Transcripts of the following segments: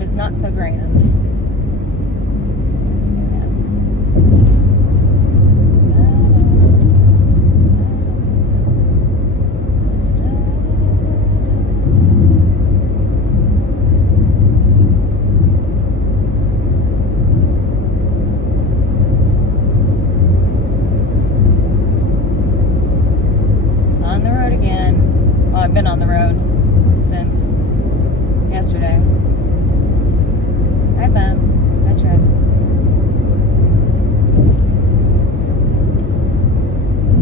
grand is not so grand. On the road again. Well, I've been on the road since yesterday. Hi, Bum. Hi, Trev.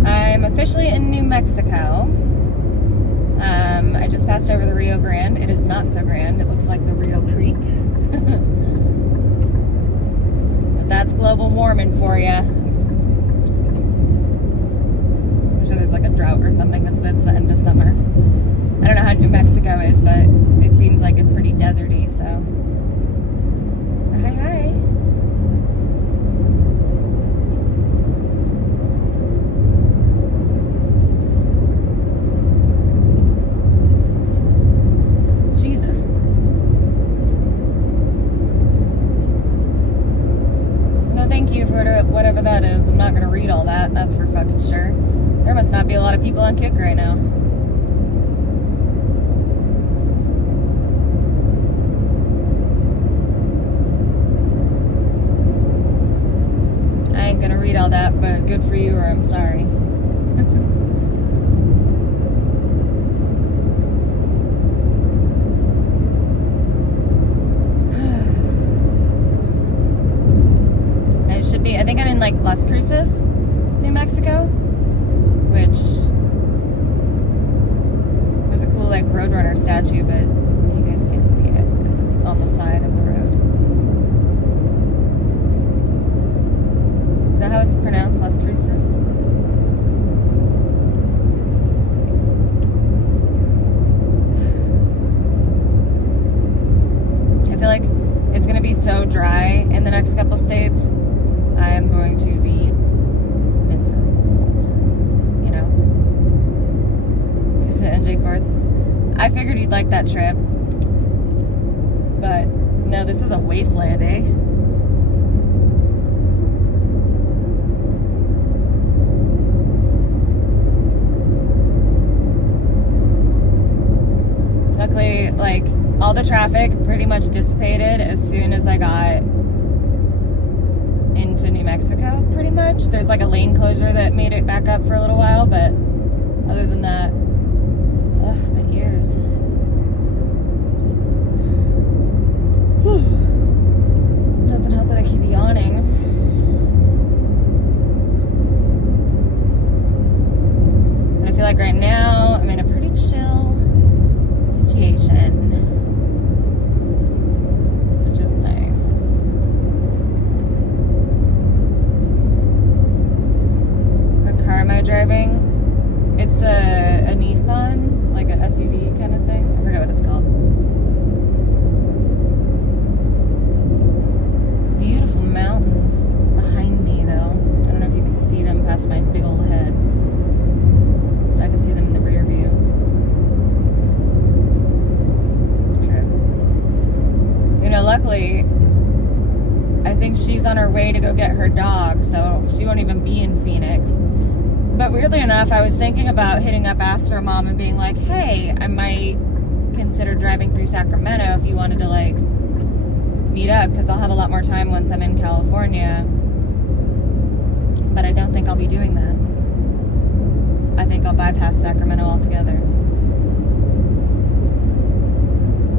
I'm officially in New Mexico. I just passed over the Rio Grande. It is not so grand. It looks like the Rio Creek. But that's global warming for you. I'm sure there's like a drought or something because that's the end of summer. I don't know how New Mexico is, but it seems like it's pretty deserty, so. Hi, hi. Jesus. No, thank you for whatever that is. I'm not going to read all that. That's for fucking sure. There must not be a lot of people on Kick right now. I ain't gonna read all that, but good for you, or I'm sorry. It should be, I think I'm in like Las Cruces, New Mexico, which there's a cool like Roadrunner statue, but you guys can't see it because it's on the side of the road. Is that how it's pronounced, Las Cruces? I feel like it's going to be so dry in the next couple states. I am going to be miserable. You know? Is it NJ Courts? I figured you'd like that trip. But, no, this is a wasteland, eh? Luckily, like, all the traffic pretty much dissipated as soon as I got into New Mexico, pretty much. There's like a lane closure that made it back up for a little while, but other than that, ugh, my ears. Whew. Doesn't help that I keep yawning. And I feel like right now I'm in a pretty chill situation, which is nice. What car am I driving? It's a Nissan, like an SUV kind of thing. I forgot what it's called. It's beautiful mountains behind me, though. I don't know if you can see them past my big old head. I can see them in the rear view. You know, luckily, I think she's on her way to go get her dog, so she won't even be in Phoenix. But weirdly enough, I was thinking about hitting up Astor Mom and being like, hey, I might consider driving through Sacramento if you wanted to, like, meet up, because I'll have a lot more time once I'm in California. But I don't think I'll be doing that. I think I'll bypass Sacramento altogether.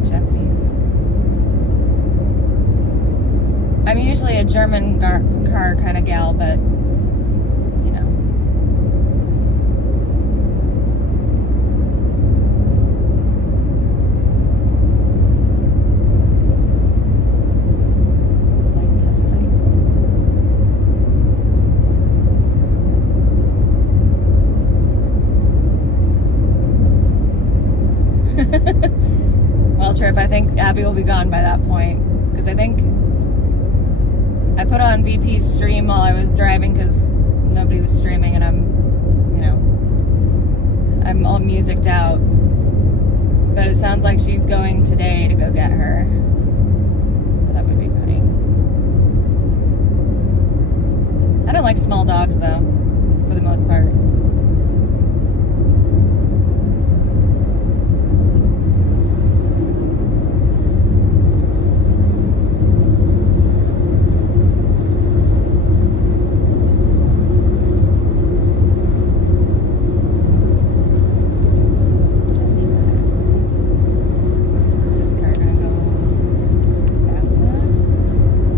Japanese. I'm usually a German car kind of gal, but, you know. Flight test site. Well, Trip, I think Abby will be gone by that point, because I think I put on VP's stream while I was driving because nobody was streaming, and I'm all musicked out. But it sounds like she's going today to go get her. don't like small dogs, though, for the most part.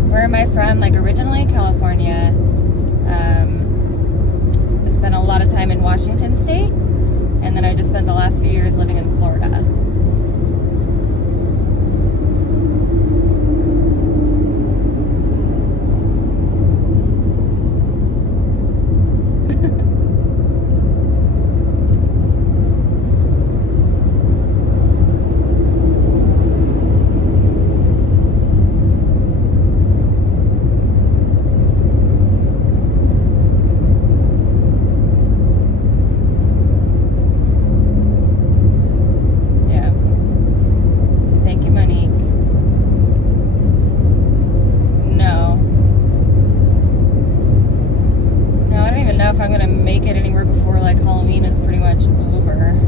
Where am I from? Like, originally California. I spent a lot of time in Washington State, and then I just spent the last few years living in Florida. If I'm gonna make it anywhere before like Halloween is pretty much over.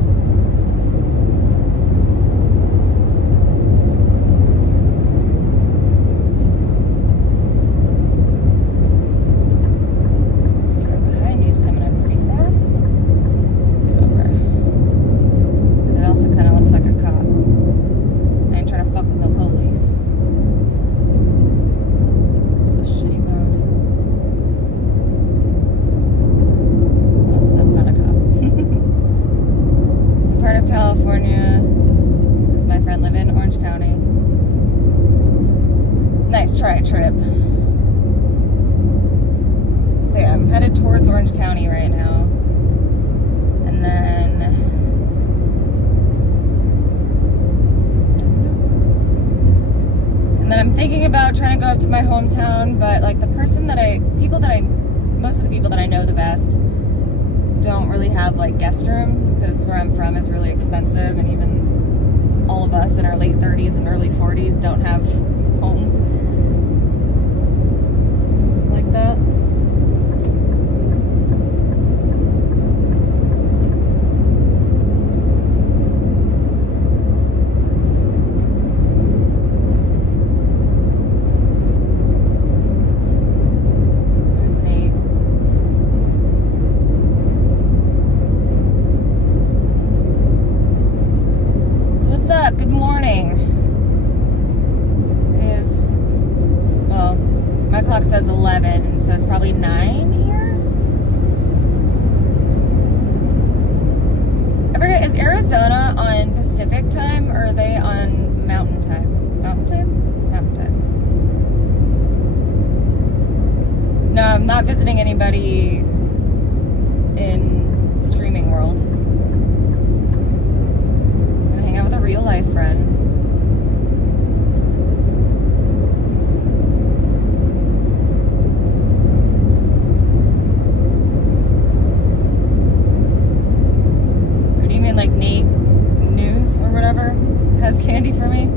This car behind me is coming up pretty fast. Get over. Because it also kind of looks like a cop. I ain't trying to fuck with no police. It's a shitty road. Part of California does my friend live in? Orange County. Nice try trip. So yeah, I'm headed towards Orange County right now. And then I'm thinking about trying to go up to my hometown, but like most of the people that I know the best don't really have like guest rooms, because where I'm from is really expensive, and even all of us in our late 30s and early 40s don't have homes like that. Good morning. It is, well, my clock says 11, so it's probably 9 here. I forget, is Arizona on Pacific time, or are they on Mountain time? Mountain time? Mountain time. No, I'm not visiting anybody in streaming world. With a real life friend. What do you mean, like Nate News or whatever has candy for me?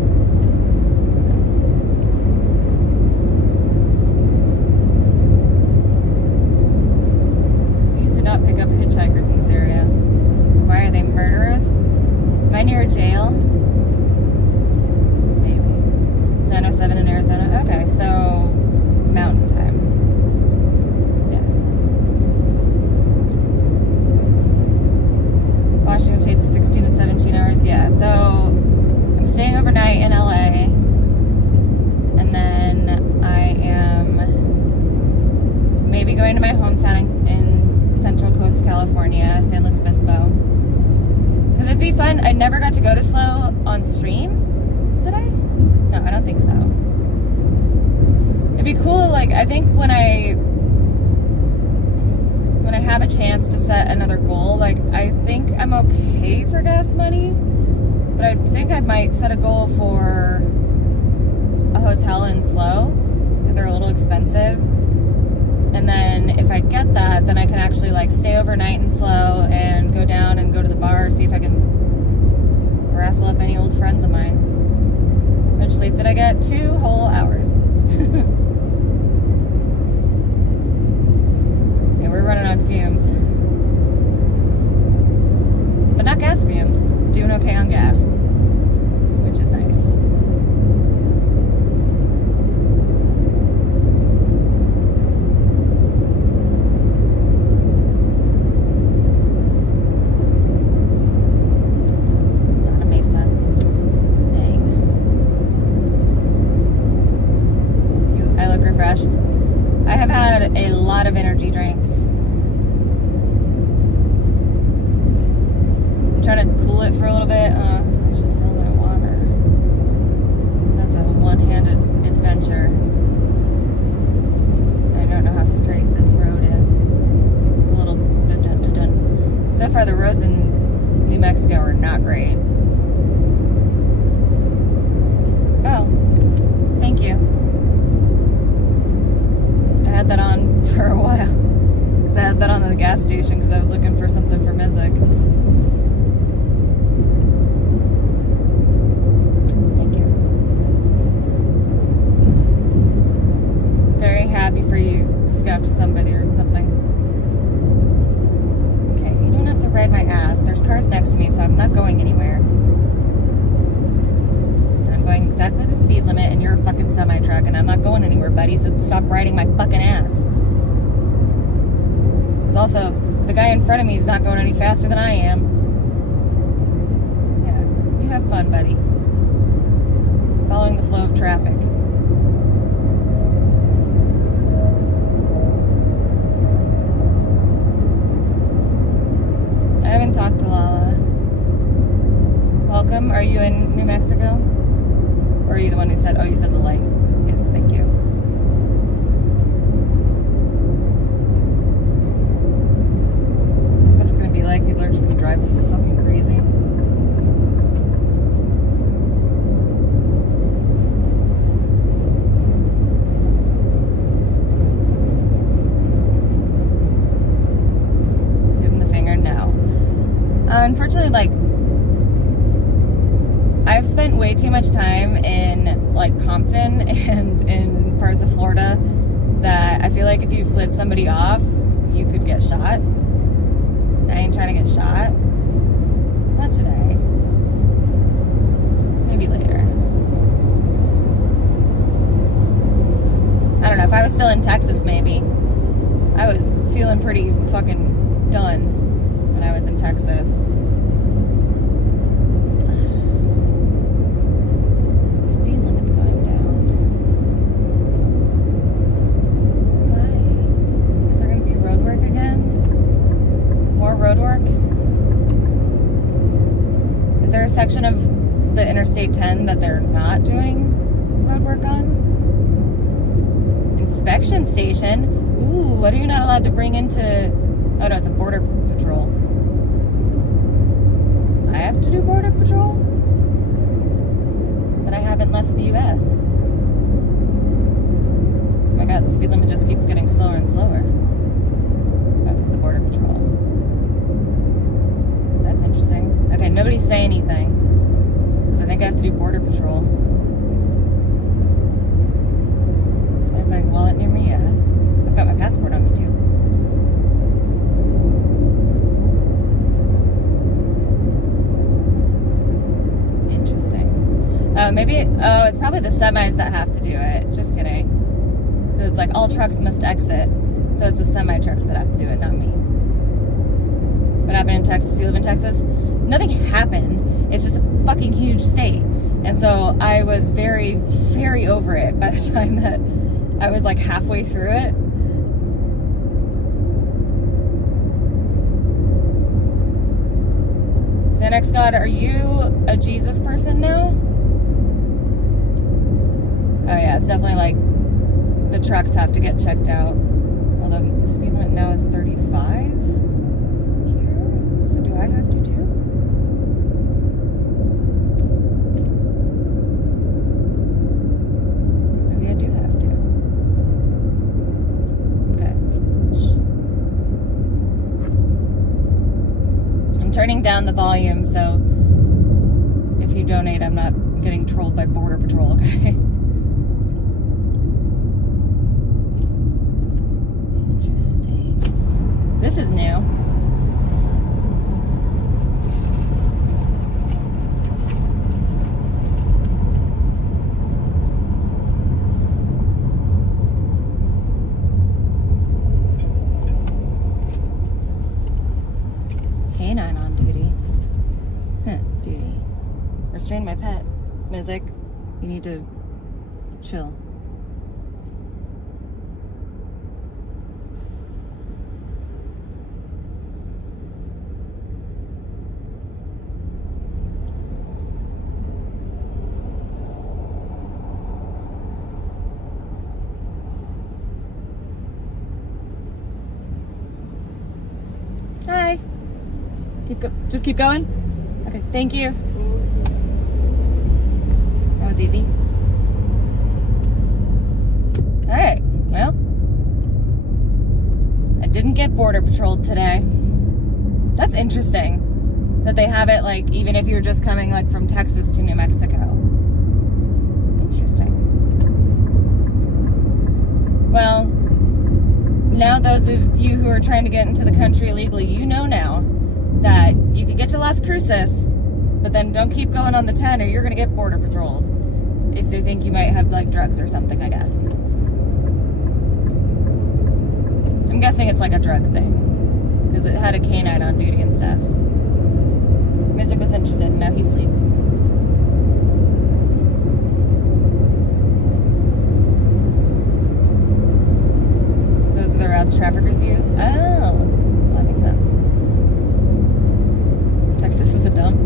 Please do not pick up hitchhikers in this area. Why are they murderers? Am I near a jail? Maybe. It's 9:07 in Arizona. Okay, so Mountain time. Yeah. Washington takes 16 to 17 hours. Yeah, so I'm staying overnight in LA. And then I am maybe going to my hometown in Central Coast, California, San Luis Obispo. Because it'd be fun. I never got to go to SLO on stream. Did I? No, I don't think so. It'd be cool, like, I think when I have a chance to set another goal, like, I think I'm okay for gas money, but I think I might set a goal for a hotel in SLO, because they're a little expensive. And then if I get that, then I can actually like stay overnight in SLO and go down and go to the bar, see if I can wrestle up any old friends of mine. How much sleep did I get? 2 whole hours. I have had a lot of energy drinks. I'm trying to cool it for a little bit. I should fill my water. That's a one-handed adventure. I don't know how straight this road is. It's a little dun-dun-dun-dun. So far, the roads in New Mexico are not great. Oh, thank you. I had that on for a while. Because I had that on at the gas station because I was looking for something for Mizzik. Oops. Thank you. Very happy for you. Scuffed somebody or something. Okay, you don't have to ride my ass. There's cars next to me, so I'm not going anywhere. I'm going exactly the speed limit, and you're a fucking semi-truck, and I'm not going anywhere, buddy, so stop riding my fucking ass. Because also, the guy in front of me is not going any faster than I am. Yeah, you have fun, buddy. Following the flow of traffic. I haven't talked to Lala. Welcome. Are you in New Mexico? Or are you the one who said, oh, you said the light? Yes, thank you. Is this what it's going to be like? People are just going to drive fucking crazy. Give him the finger? No. Unfortunately, like, I've spent way too much time in, like, Compton and in parts of Florida that I feel like if you flip somebody off, you could get shot. I ain't trying to get shot. Not today. Maybe later. I don't know. If I was still in Texas, maybe. I was feeling pretty fucking done when I was in Texas. Section of the Interstate 10 that they're not doing road work on? Inspection station? Ooh, what are you not allowed to bring into... Oh no, it's a border patrol. I have to do border patrol? But I haven't left the U.S. Oh my god, the speed limit just keeps getting slower and slower. Oh, because the border patrol. That's interesting. Okay, nobody say anything. Because I think I have to do border patrol. Do I have my wallet near me? Yeah. I've got my passport on me too. Interesting. It's probably the semis that have to do it. Just kidding. Because it's like all trucks must exit. So it's the semi-trucks that have to do it, not me. What happened in Texas? You live in Texas? Nothing happened. It's just a fucking huge state. And so I was very, very over it by the time that I was like halfway through it. Xanax God, are you a Jesus person now? Oh yeah, it's definitely like the trucks have to get checked out. Although the speed limit now is 35 here. So do I have to too? Maybe I do have to. Okay. I'm turning down the volume, so if you donate, I'm not getting trolled by Border Patrol, okay? Interesting. This is new. Canine on duty. Huh, duty. Restrain my pet. Mizzik, you need to chill. Just keep going? Okay, thank you. That was easy. Alright, well, I didn't get border patrolled today. That's interesting that they have it, like, even if you're just coming, like, from Texas to New Mexico. Interesting. Well, now those of you who are trying to get into the country illegally, you know now that you can get to Las Cruces, but then don't keep going on the 10 or you're going to get border patrolled if they think you might have, like, drugs or something, I guess. I'm guessing it's like a drug thing, because it had a canine on duty and stuff. Mizzik was interested, and now he's asleep. Those are the routes traffickers use? Oh, well, that makes sense. Texas is a dump.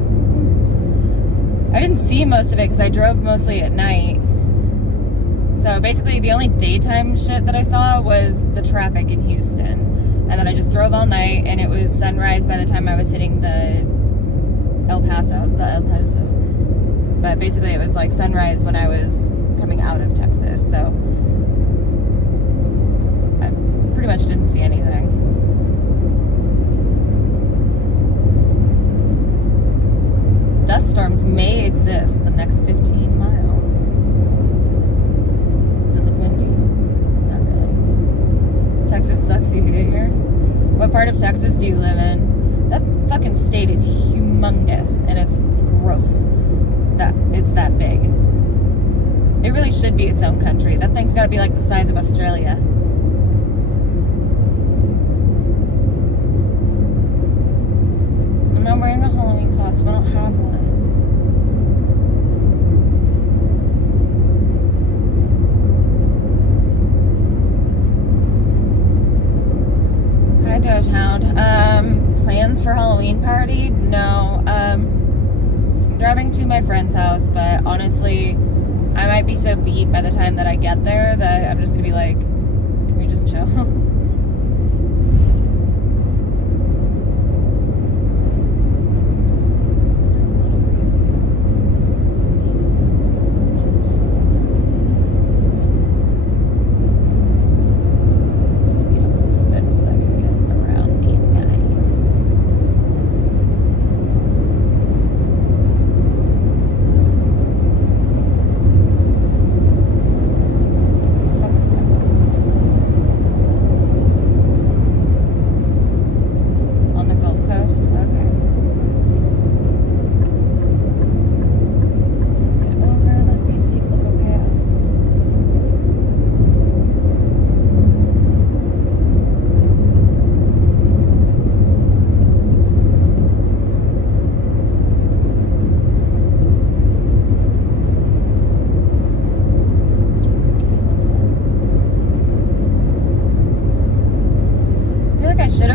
I didn't see most of it because I drove mostly at night. So basically the only daytime shit that I saw was the traffic in Houston. And then I just drove all night and it was sunrise by the time I was hitting the El Paso. But basically it was like sunrise when I was coming out of Texas. So I pretty much didn't see anything. Dust storms may exist the next 15 miles. Texas sucks, you hate it here. What part of Texas do you live in? That fucking state is humongous and it's gross that it's that big. It really should be its own country. That thing's gotta be like the size of Australia. I'm not wearing a Halloween costume, I don't have one. Hi, Doge Hound. Plans for Halloween party? No. I'm driving to my friend's house, but honestly, I might be so beat by the time that I get there that I'm just gonna be like, can we just chill?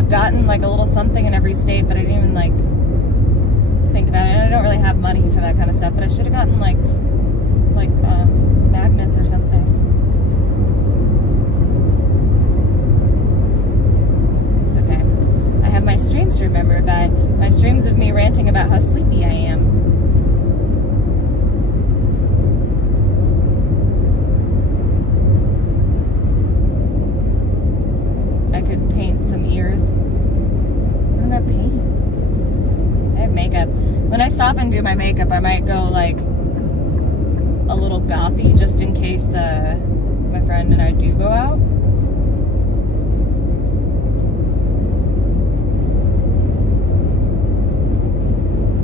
Gotten like a little something in every state, but I didn't even like think about it. And I don't really have money for that kind of stuff, but I should have gotten like magnets or something. It's okay. I have my streams to remember by my streams of me ranting about how sleepy I am. I could paint some ears. I don't have paint. I have makeup. When I stop and do my makeup, I might go like a little gothy just in case my friend and I do go out.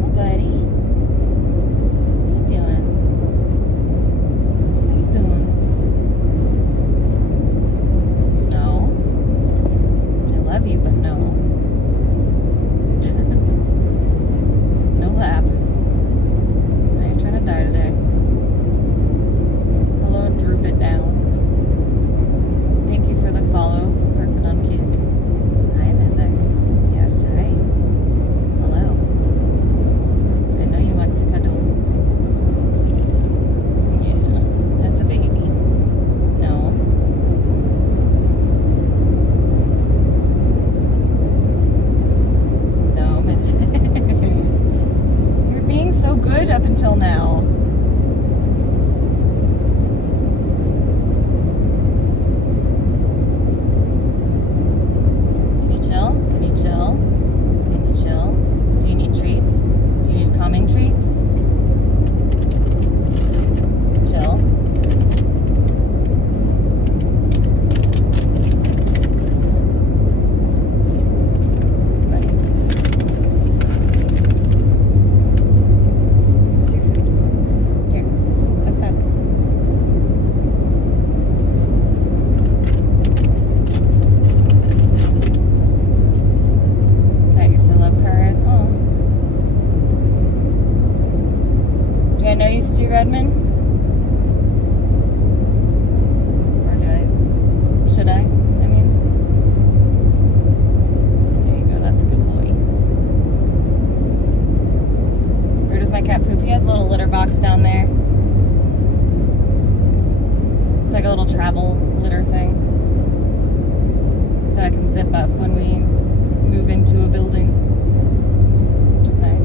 Oh, buddy. What are you doing? What are you doing? No. I love you, but no. No lap. I ain't trying to die today. Hello, droop it down. that I can zip up when we move into a building, which is nice.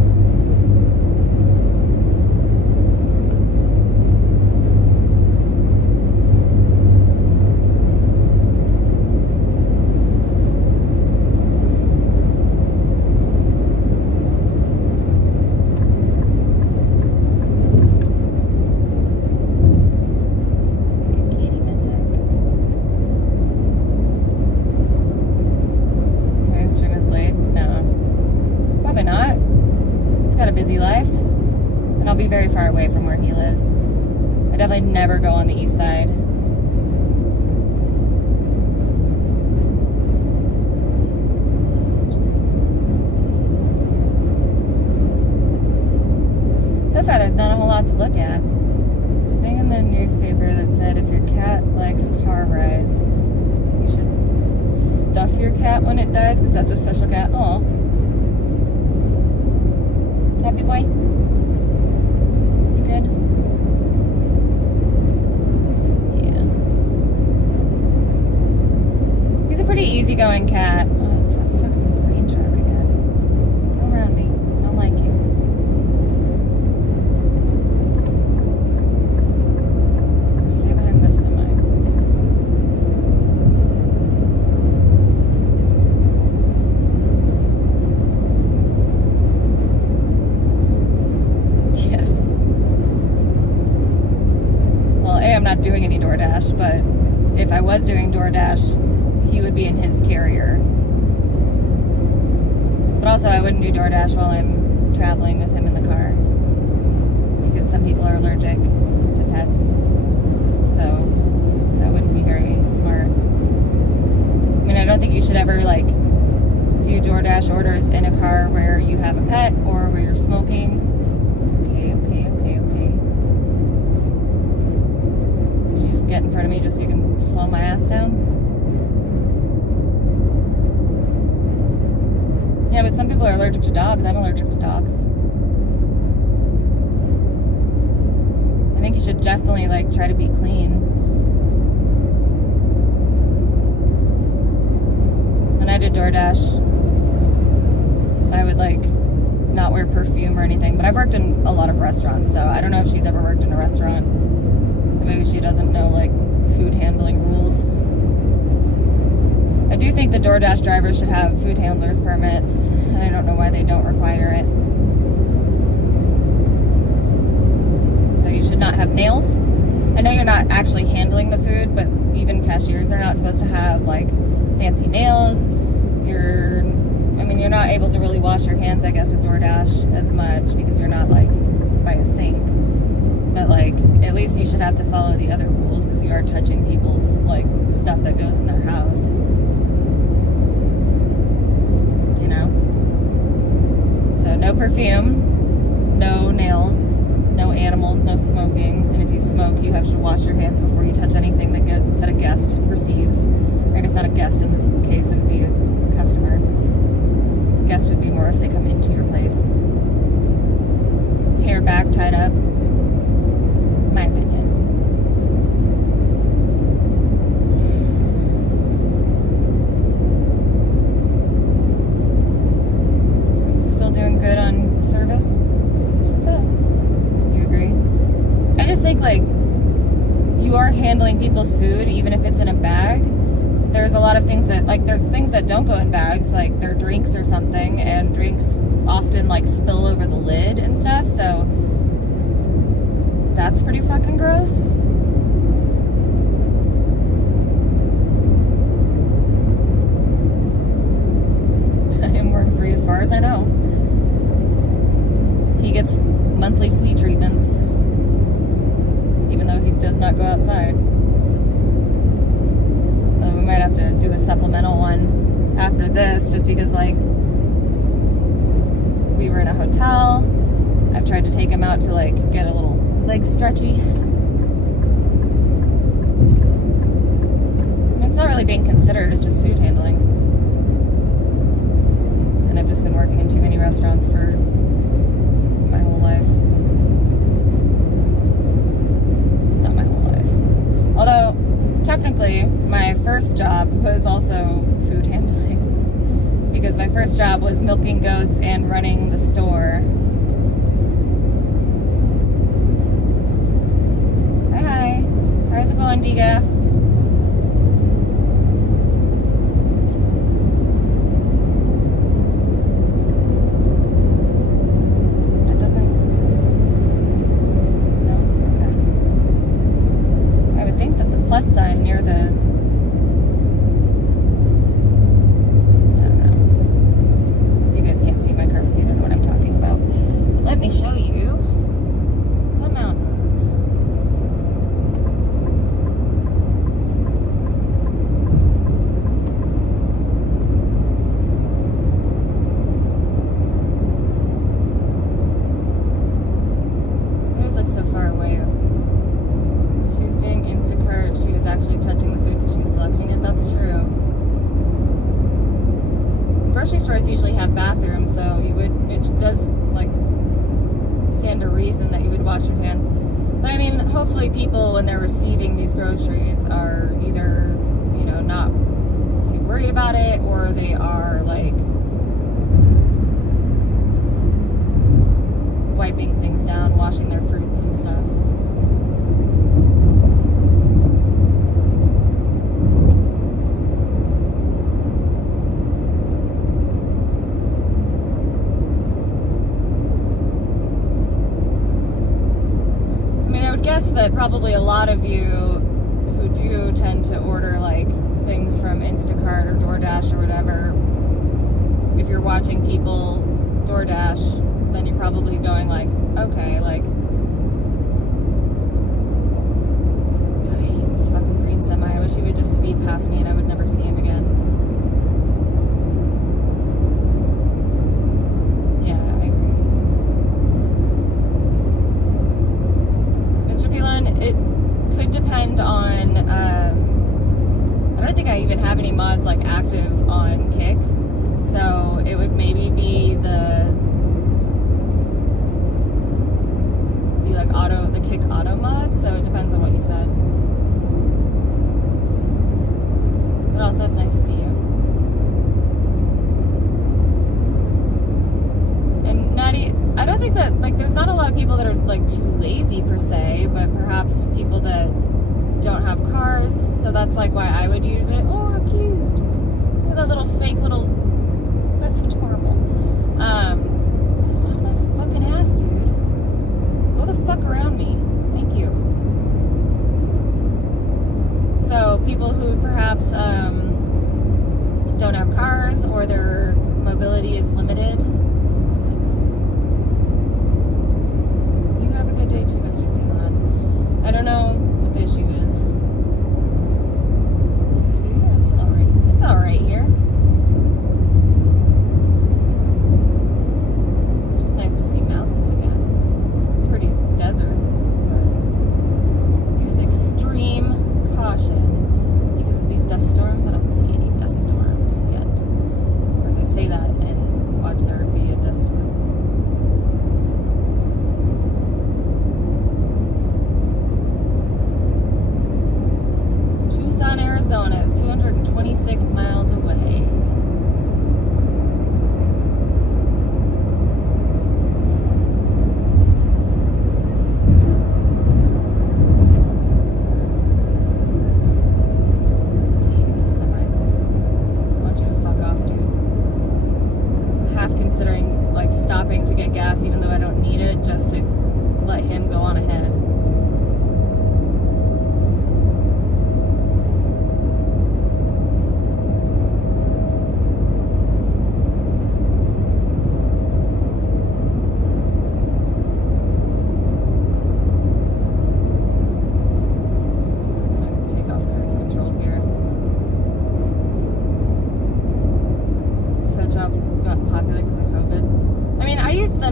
Very far away from where he lives. I definitely never go on the east side. So far there's not a whole lot to look at. This thing in the newspaper that said if your cat likes car rides, you should stuff your cat when it dies because that's a special cat. Aw. Happy boy? Good. Yeah. He's a pretty easygoing cat. Oh, it's that fucking green truck again. Go around me. I don't like you. Stay behind this semi. Yes. I'm not doing any DoorDash, but if I was doing DoorDash, he would be in his carrier. But also, I wouldn't do DoorDash while I'm traveling with him in the car because some people are allergic to pets. So that wouldn't be very smart. I mean, I don't think you should ever do DoorDash orders in a car where you have a pet or where you're smoking. Get in front of me just so you can slow my ass down. Yeah, but some people are allergic to dogs. I'm allergic to dogs. I think you should definitely try to be clean. When I did DoorDash, I would not wear perfume or anything, but I've worked in a lot of restaurants, so I don't know if she's ever worked in a restaurant. Maybe she doesn't know food handling rules. I do think the DoorDash drivers should have food handlers permits, and I don't know why they don't require it. So you should not have nails. I know you're not actually handling the food, but even cashiers are not supposed to have fancy nails. You're not able to really wash your hands, I guess, with DoorDash as much because you're not by a sink. But at least you should have to follow the other rules because you are touching people's stuff that goes in their house. You know? So no perfume, no nails, no animals, no smoking. And if you smoke, you have to wash your hands before you touch anything that a guest receives. Or I guess not a guest in this case, it would be a customer. Guest would be more if they come into your place. Hair back, tied up. My opinion. Still doing good on service? Seems as though. You agree? I just think you are handling people's food even if it's in a bag. There's a lot of things that there's things that don't go in bags, like their drinks or something, and drinks often spill over the lid and stuff, so that's pretty fucking gross. I am worm-free as far as I know. He gets monthly flea treatments, even though he does not go outside. We might have to do a supplemental one after this, just because we were in a hotel. I've tried to take him out to get a little leg stretchy. It's not really being considered, it's just food handling. And I've just been working in too many restaurants for my whole life. Not my whole life. Although, technically, my first job was also food handling. first job was milking goats and running the store. Hi. How's it going, Diga? That doesn't... No? Okay. I would think that the plus sign near the... Let me show you some mountains. It always looks so far away. When she was doing Instacart, she was actually touching the food because she was selecting it. That's true. Grocery stores usually have bathrooms, so you would, it does like stand to reason that you would wash your hands. But I mean, hopefully people, when they're receiving these groceries, are either, you know, not too worried about it, or they are like wiping things down, washing their fruits and stuff. Guess that probably a lot of you who do tend to order like things from Instacart or DoorDash or whatever, if you're watching people DoorDash, then you're probably going like, okay, like, God, I hate this fucking green semi. I wish he would just speed past me and I would never see him again. It could depend on, I don't think I even have any mods like active on Kick, so it would maybe be the Kick auto mod, so it depends on what you said. But also, it's nice to see you. And Natty, I don't think that, like, there's not a lot of people that are, like, too lazy, per se, but perhaps people that don't have cars, so that's, like, why I would use it. Oh, how cute. Look at that little fake little... That's adorable. Get off my fucking ass, dude. Go the fuck around me. Thank you. So, people who perhaps, don't have cars, or their mobility is limited... Have a good day too, Mr. Palin. I don't know what the issue is. Yeah, it's alright. It's alright here. It's just nice to see mountains again. It's pretty desert, but use extreme caution because of these dust storms. I don't see any dust storms yet. Of course, I say that and watch there be a dust storm. Arizona is 226 miles away. I hate this semi. I want you to fuck off, dude. Half considering like stopping to get gas even though I don't need it, just to let him go on ahead.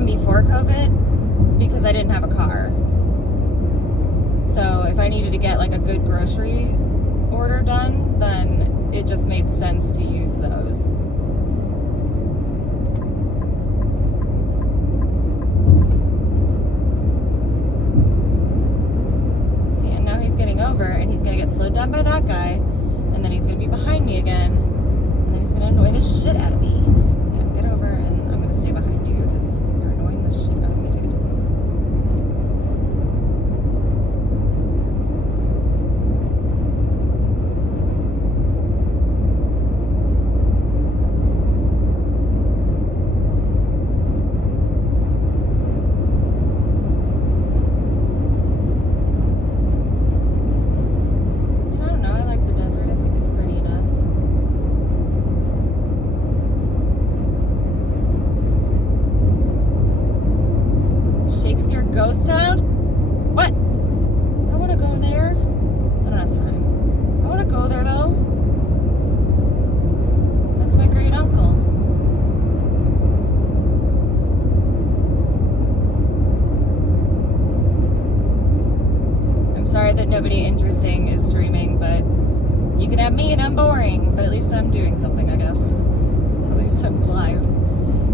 Before COVID because I didn't have a car. So if I needed to get like a good grocery order done, then it just made sense to use those. See, and now he's getting over and he's gonna get slowed down by that guy, and then he's gonna be behind me again, and then he's gonna annoy the shit out of me. Yeah. nobody interesting is streaming, but you can have me and I'm boring, but at least I'm doing something, I guess. At least I'm live.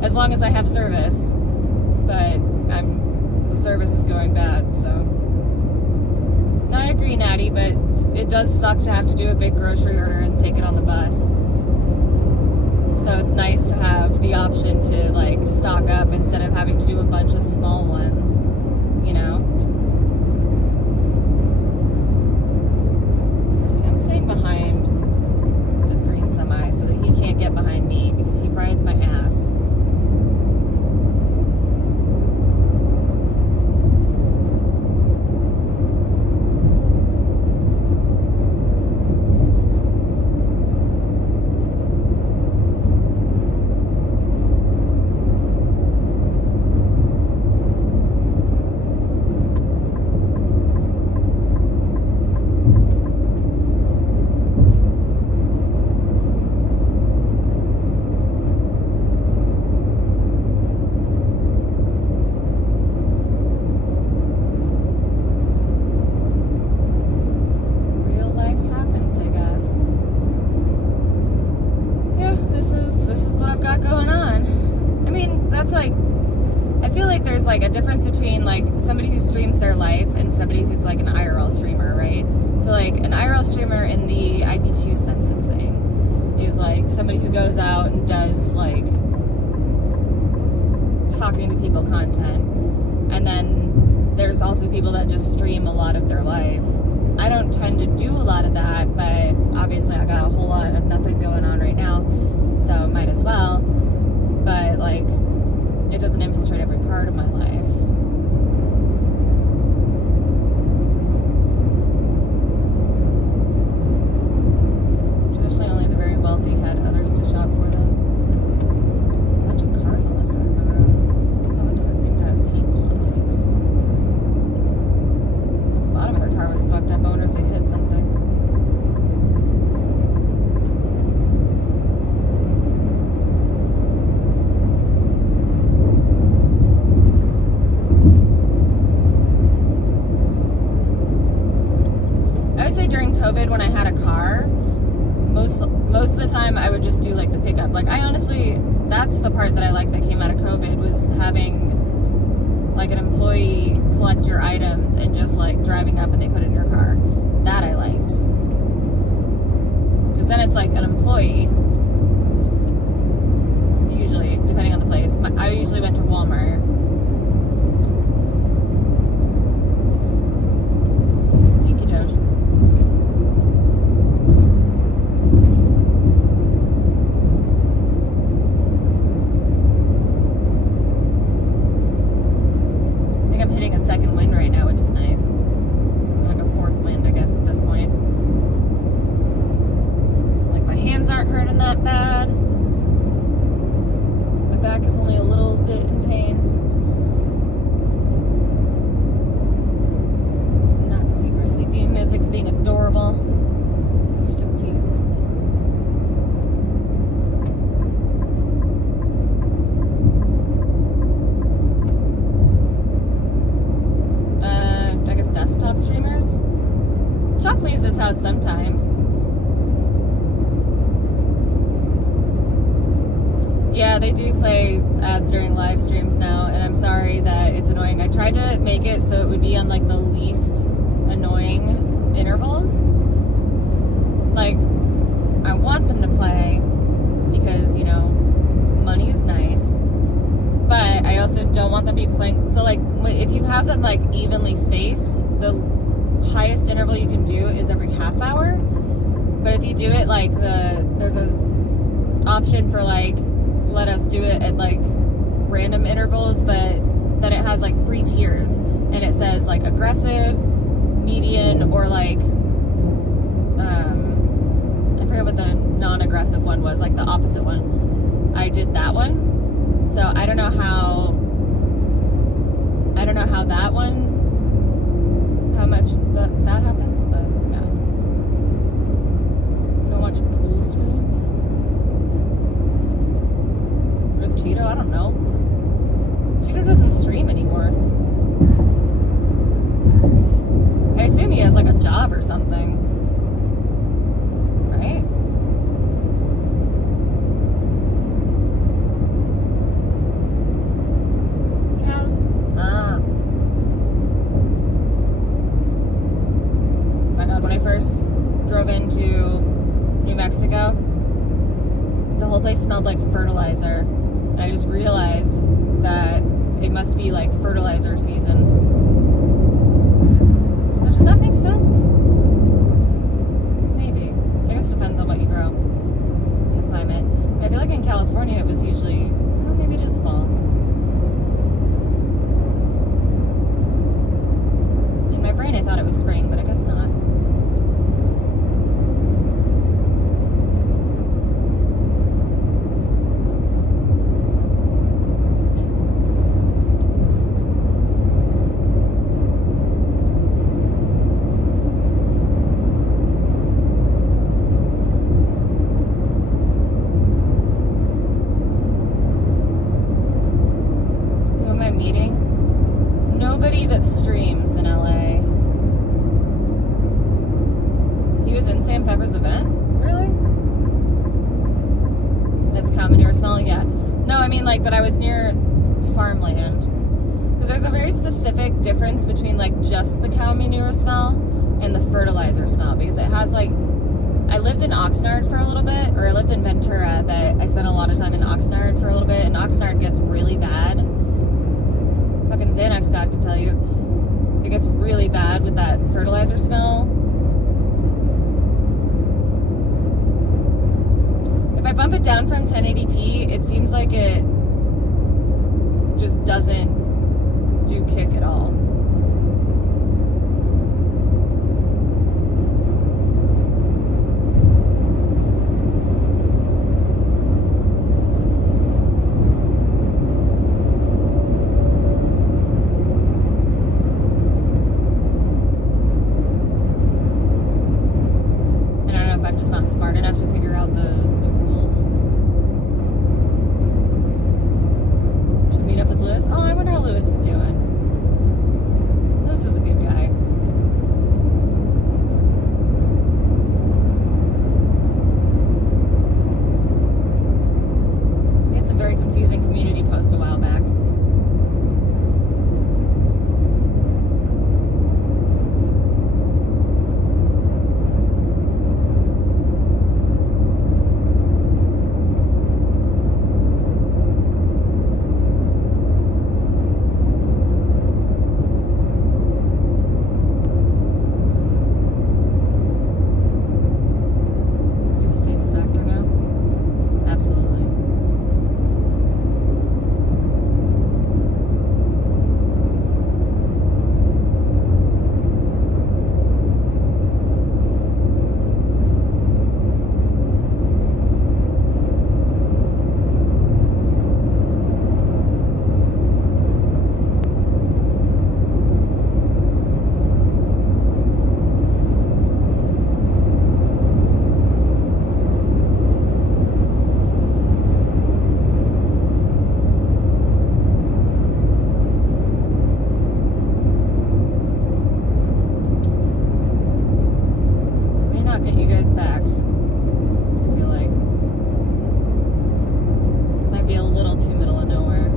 As long as I have service. But the service is going bad, so. I agree, Natty, but it does suck to have to do a big grocery order and take it on the bus. So it's nice to have the option to, like, stock up instead of having to do a bunch of small ones, you know? I'm staying behind this green semi so that he can't get behind me because he rides my ass. Like a difference between like somebody who streams their life and somebody who's like an IRL streamer, right? So like an IRL streamer in the IP2 sense of things is like somebody who goes out and does like talking to people content, and then there's also people that just stream a lot of their life. I don't tend to do a lot of that, but obviously I got a whole lot of nothing going on right now, so might as well. But like, it doesn't infiltrate every part of my life. Traditionally, only the very wealthy had others to shop for them. A bunch of cars on the side of the road. That one doesn't seem to have people, at least. The bottom of their car was fucked up. I wonder if they hit something. During COVID, when I had a car, most of the time I would just do like the pickup. Like, I honestly, that's the part that I liked that came out of COVID, was having like an employee collect your items and just like driving up and they put it in your car. That I liked, because then it's like an employee, usually, depending on the place. I usually went to Walmart. Thank you, Doge. Mizzik's being adorable. You're so cute. I guess desktop streamers. Shop leaves this house sometimes. Yeah, they do play ads during live streams now, and I'm sorry that it's annoying. I tried to make it so it would be on like the least annoying intervals. Like, I want them to play because, you know, money is nice, but I also don't want them to be playing. So like, if you have them like evenly spaced, the highest interval you can do is every half hour. But if you do it like there's a option for like, let us do it at like random intervals, but then it has like 3 tiers, and it says like aggressive, median, or like I forget what the non-aggressive one was, like the opposite one. I did that one, so I don't know how that one, how much that happens, but yeah. You don't watch pool streams? Where's Cheeto? I don't know. Cheeto doesn't stream anymore. I assume he has like a job or something. Right? Cows. My God, when I first drove into New Mexico, the whole place smelled like fertilizer. And I just realized that it must be like fertilizer season. But does that make sense? Maybe. I guess it depends on what you grow in the climate. But I feel like in California it was usually, well, maybe it is fall. In my brain I thought it was spring, but I guess not. Nobody that streams in LA. He was in Sam Pepper's event? Really? That's common near smell? Yeah. No, I mean like, but I was near farmland. Because there's a very specific difference between like just the cow manure smell and the fertilizer smell. Because it has like, I lived in Oxnard for a little bit, or I lived in Ventura, but I spent a lot of time in Oxnard for a little bit, and Oxnard gets really bad. Fucking Xanax God can tell you. It gets really bad with that fertilizer smell. If I bump it down from 1080p, it seems like it just doesn't do kick at all. I'm just not smart enough to figure out the rules. Should meet up with Lewis. Oh, I wonder how Lewis is doing. Lewis is a good guy. We had some very confusing community posts a while back. Get you guys back. I feel like this might be a little too middle of nowhere.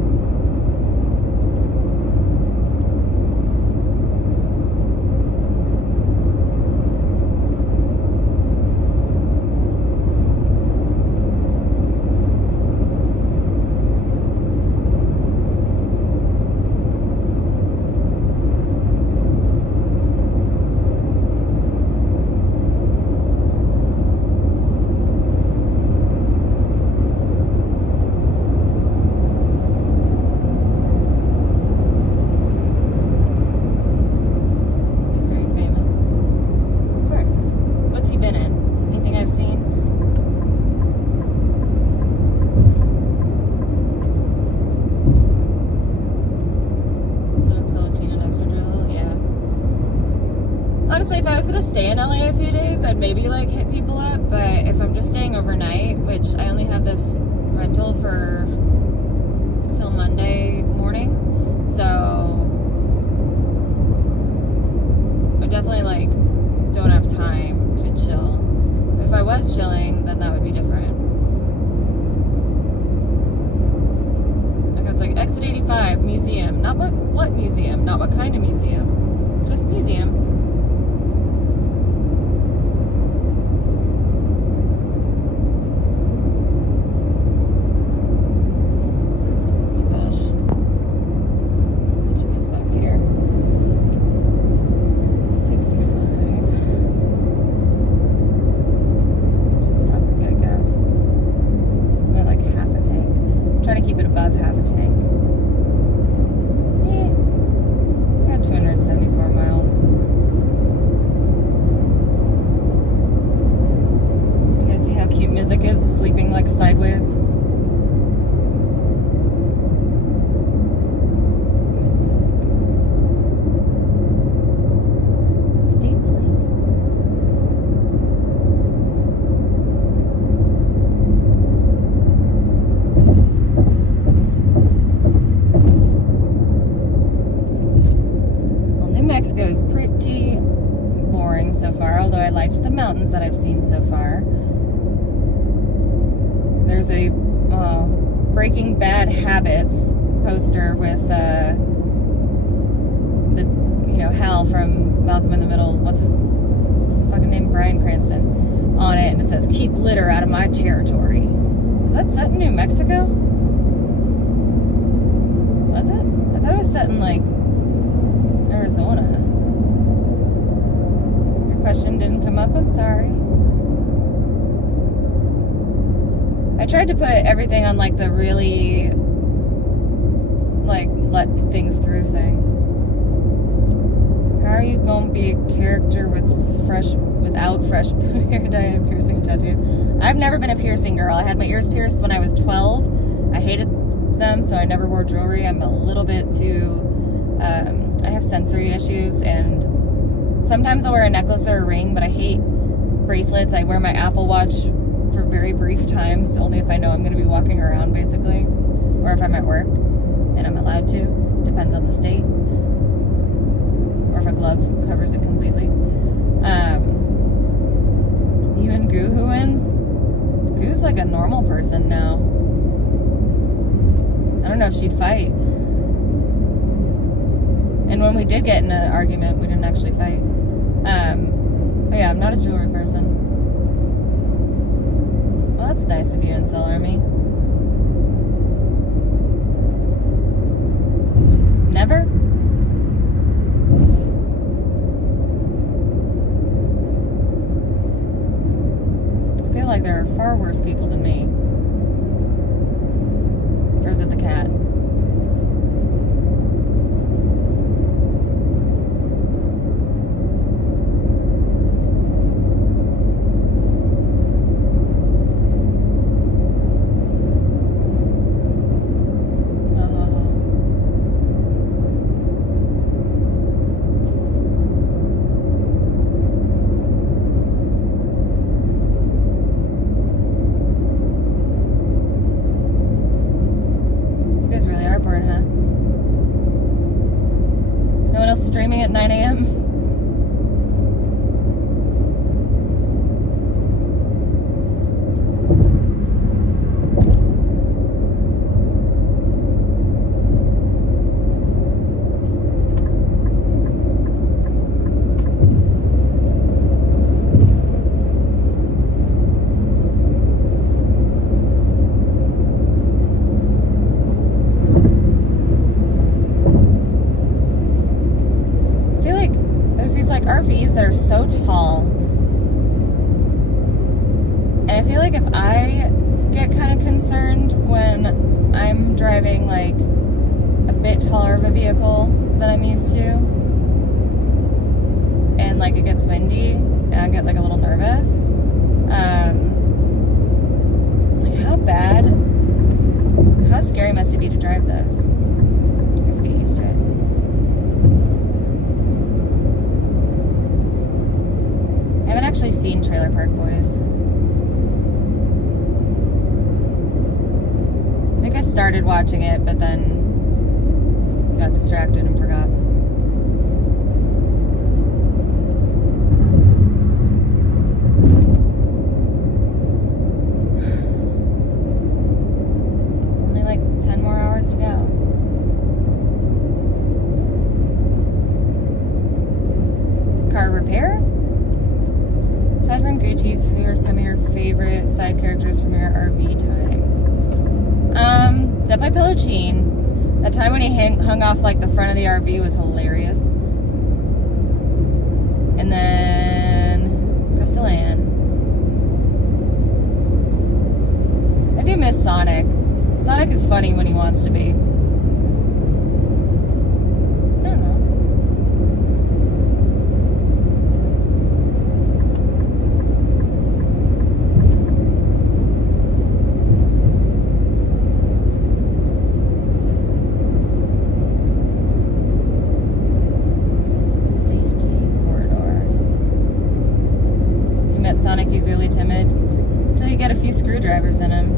Honestly, if I was gonna stay in LA a few days, I'd maybe like hit people up, but if I'm just staying overnight, which I only have this rental for till Monday morning, so I definitely like exit 85, museum. Not what museum, not what kind of museum. Just museum. Mizzik is sleeping like sideways. Mizzik. State police. Well, New Mexico is pretty boring so far, although I liked the mountains that I've seen so far. There's a Breaking Bad Habits poster with the Hal from Malcolm in the Middle. What's his fucking name? Bryan Cranston on it, and it says "Keep litter out of my territory." Is that set in New Mexico? Was it? I thought it was set in like Arizona. Your question didn't come up. I'm sorry. I tried to put everything on like the really like let things through thing. How are you gonna be a character without fresh blue hair dye and piercing tattoo? I've never been a piercing girl. I had my ears pierced when I was 12. I hated them, so I never wore jewelry. I'm a little bit too I have sensory issues, and sometimes I'll wear a necklace or a ring, but I hate bracelets. I wear my Apple Watch for very brief times, only if I know I'm going to be walking around, basically, or if I'm at work and I'm allowed to. Depends on the state, or if a glove covers it completely. You and Goo, who wins? Goo's like a normal person now. I don't know if she'd fight. And when we did get in an argument, we didn't actually fight. But yeah, I'm not a jewelry person. Well, that's nice of you, Incel Army. Never? I feel like there are far worse people than me. Or is it the cat? Streaming at 9 a.m. RVs that are so tall, and I feel like if I get kind of concerned when I'm driving like a bit taller of a vehicle than I'm used to, and like it gets windy and I get like a little nervous, like how scary must it be to drive those? I guess get used to it. I haven't actually seen Trailer Park Boys. I think I started watching it, but then got distracted and forgot. Only like 10 more hours to go. Definitely Pillowcene. That time when he hung off like the front of the RV was hilarious. And then Crystal Ann. I do miss Sonic. Sonic is funny when he wants to be. I don't know. Sonic, he's really timid until you get a few screwdrivers in him.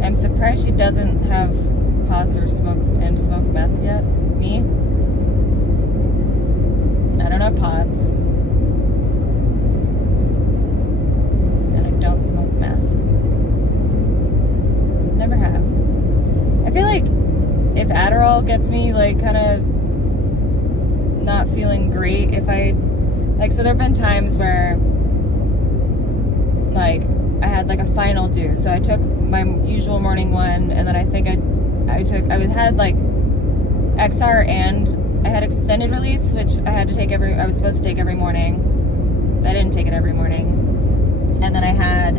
I'm surprised she doesn't have pots or smoke meth yet. Me? I don't have pots. And I don't smoke meth. Never have. I feel like if Adderall gets me like kind of not feeling great, if I like, so there have been times where, like, I had, like, a final due. So I took my usual morning one, and then I think I had, like, XR and I had extended release, which I was supposed to take every morning. I didn't take it every morning. And then I had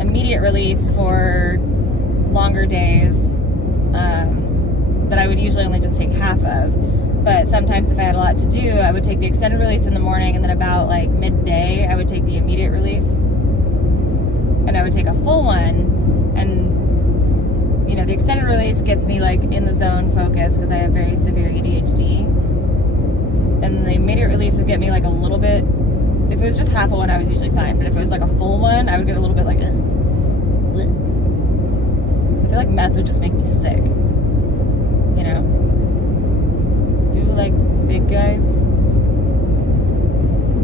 immediate release for longer days that I would usually only just take half of. But sometimes if I had a lot to do, I would take the extended release in the morning, and then about like midday, I would take the immediate release. And I would take a full one, and you know, the extended release gets me like in the zone focus because I have very severe ADHD. And the immediate release would get me like a little bit, if it was just half a one, I was usually fine. But if it was like a full one, I would get a little bit like, I feel like meth would just make me sick, you know? Do like big guys?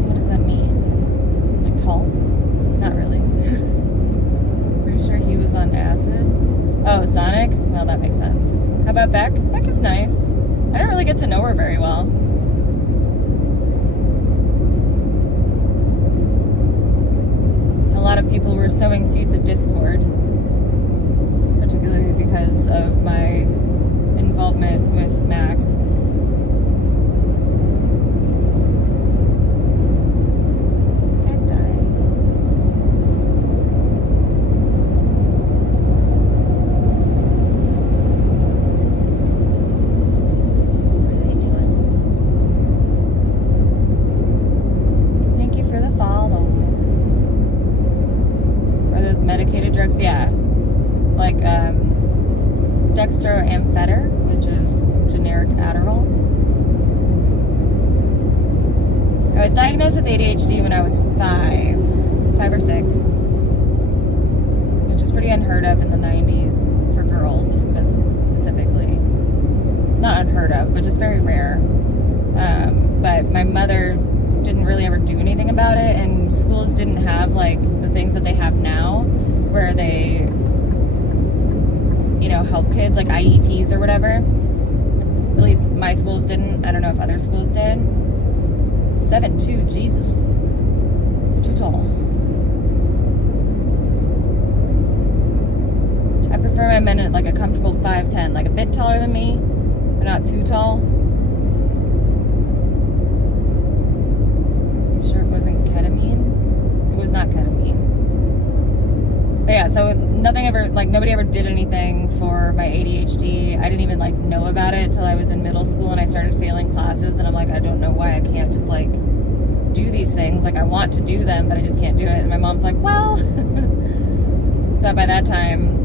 What does that mean? Like tall? Not really. Pretty sure he was on acid. Oh, Sonic? Well, that makes sense. How about Beck? Beck is nice. I don't really get to know her very well. A lot of people were sowing seeds of discord, particularly because of my involvement with Max. Medicated drugs, yeah. Like dextroamphetamine, which is generic Adderall. I was diagnosed with ADHD when I was 5 or 6, which is pretty unheard of in the 90s for girls specifically. Not unheard of, but just very rare. But my mother didn't really ever do anything about it, and schools didn't have like the things that they have now where they, you know, help kids like IEPs or whatever. At least my schools didn't. I don't know if other schools did. 7'2", Jesus. It's too tall. I prefer my men at like a comfortable 5'10", like a bit taller than me, but not too tall. Sure it wasn't ketamine? It was not ketamine. But yeah, so nobody ever did anything for my ADHD. I didn't even like know about it till I was in middle school and I started failing classes, and I'm like, I don't know why I can't just like do these things. Like I want to do them, but I just can't do it. And my mom's like, well, but by that time,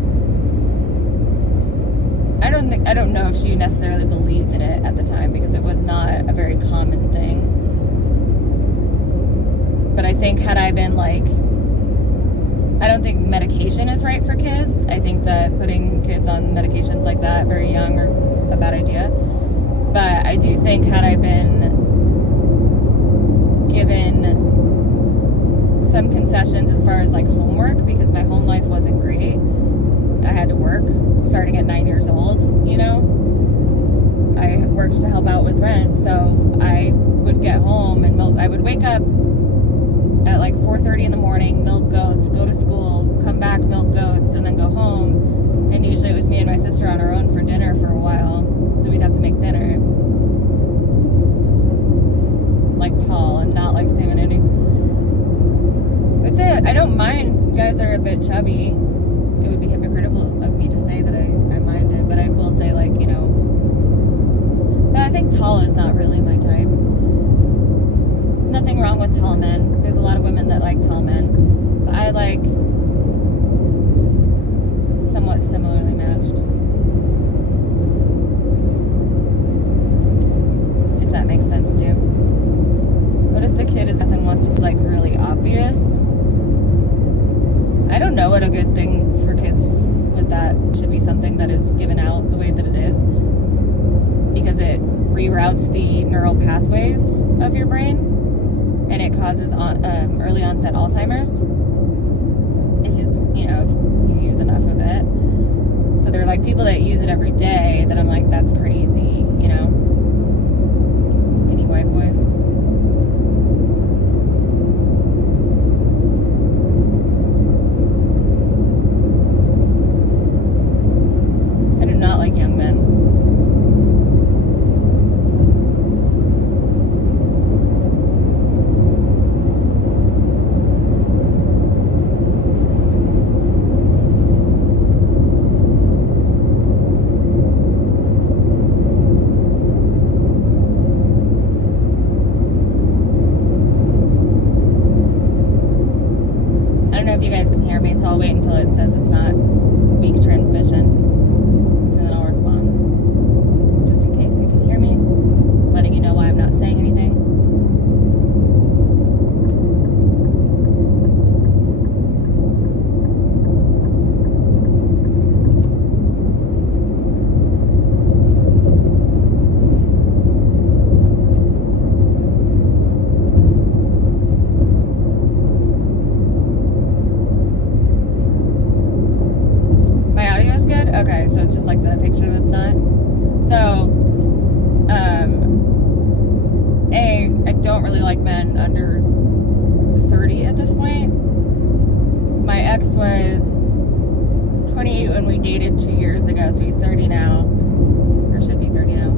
I don't know if she necessarily believed in it at the time because it was not a very common thing. But I think had I been like, I don't think medication is right for kids. I think that putting kids on medications like that very young are a bad idea. But I do think had I been given some concessions as far as like homework, because my home life wasn't great. I had to work starting at 9 years old, you know. I worked to help out with rent, so I would get home and I would wake up at like 4:30 in the morning, milk goats, go to school, come back, milk goats, and my sister on our own for dinner for a while, so we'd have to make dinner. Like tall and not like Sam and Andy. I'd say I don't mind guys that are a bit chubby. It would be hypocritical of me to say that I mind it, but I will say, like, you know, but I think tall is not really my type. There's nothing wrong with tall men. There's a lot of women that like tall men, but I like somewhat similarly matched. If that makes sense too. What if the kid is nothing wants to, like, really obvious? I don't know what a good thing for kids with that should be, something that is given out the way that it is, because it reroutes the neural pathways of your brain and it causes early onset Alzheimer's if it's, you know, if you use enough of it. So there are like people that use it every day that I'm like, that's crazy, you know? Skinny white boys. I do not like young men. I don't know if you guys can hear me, so I'll wait until it says it's not weak transmission, and then I'll respond, just in case you can hear me, letting you know why I'm not saying anything. Okay, so it's just like the picture that's not. So, I don't really like men under 30 at this point. My ex was 28 when we dated 2 years ago, so he's 30 now, or should be 30 now.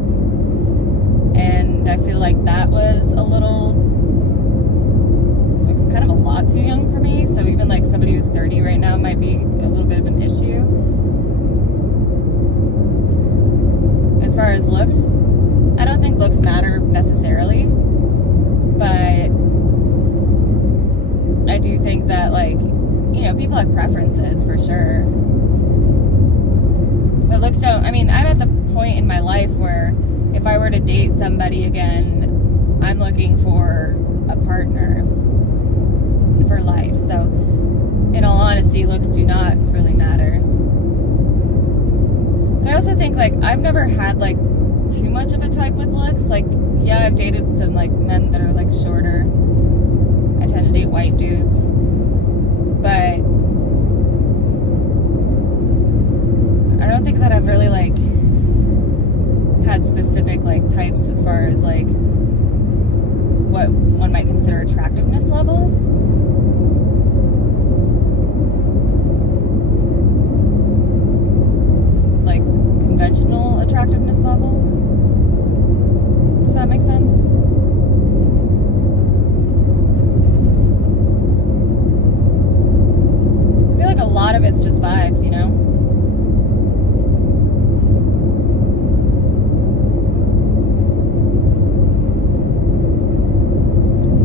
And I feel like that was a little, like, kind of a lot too young for me. So even like somebody who's 30 right now might be a little bit of an issue. As far as looks, I don't think looks matter necessarily, but I do think that, like, you know, people have preferences for sure. But looks don't, I mean, I'm at the point in my life where if I were to date somebody again, I'm looking for a partner for life. So, in all honesty, looks do not really matter. But I also think, like, I've never had, like, too much of a type with looks. Like, yeah, I've dated some, like, men that are, like, shorter. I tend to date white dudes. But I don't think that I've really, like, had specific, like, types as far as, like, what one might consider attractiveness levels. Like, conventional attractiveness levels. Does that make sense? I feel like a lot of it's just vibes, you know?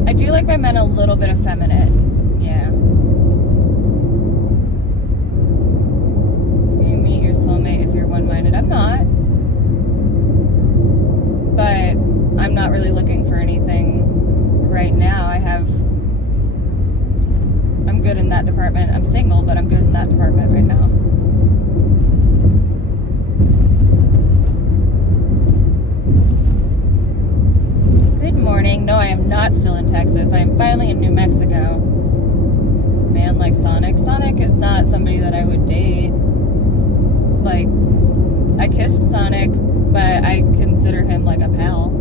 I do like my men a little bit effeminate. Yeah. You meet your soulmate if you're one-minded. I'm not. But I'm not really looking for anything right now. I'm good in that department. I'm single, but I'm good in that department right now. Good morning. No, I am not still in Texas. I am finally in New Mexico. Man like Sonic. Sonic is not somebody that I would date. Like, I kissed Sonic, but I consider him like a pal.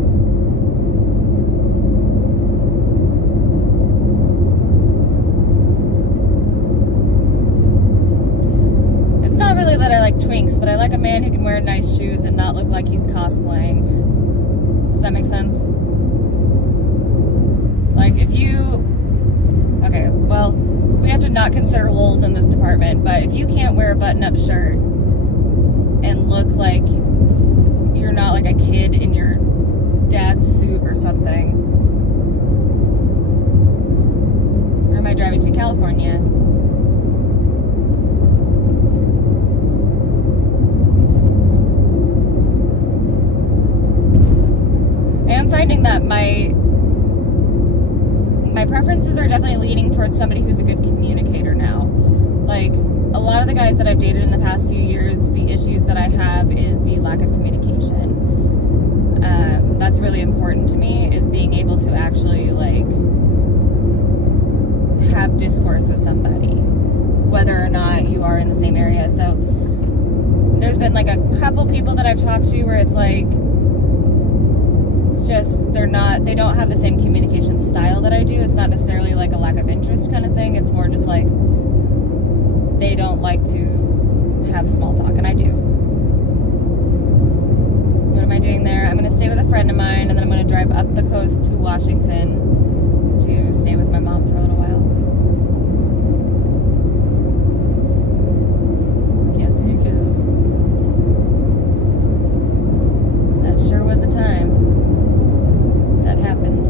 It's not really that I, like, twinks, but I like a man who can wear nice shoes and not look like he's cosplaying. Does that make sense? Like, if you... Okay, well, we have to not consider lols in this department, but if you can't wear a button-up shirt and look like you're not like a kid in your dad's suit or something... Or am I driving to California? I am finding that my preferences are definitely leaning towards somebody who's a good communicator now. Like, a lot of the guys that I've dated in the past few years, the issues that I have is the lack of communication. That's really important to me, is being able to actually, like, have discourse with somebody, whether or not you are in the same area. So, there's been, like, a couple people that I've talked to where it's, like, just they don't have the same communication style that I do. It's not necessarily like a lack of interest kind of thing. It's more just like they don't like to have small talk, and I do. What am I doing there? I'm going to stay with a friend of mine, and then I'm going to drive up the coast to Washington to stay with my mom for a little while. Yeah, because that sure was a time that happened.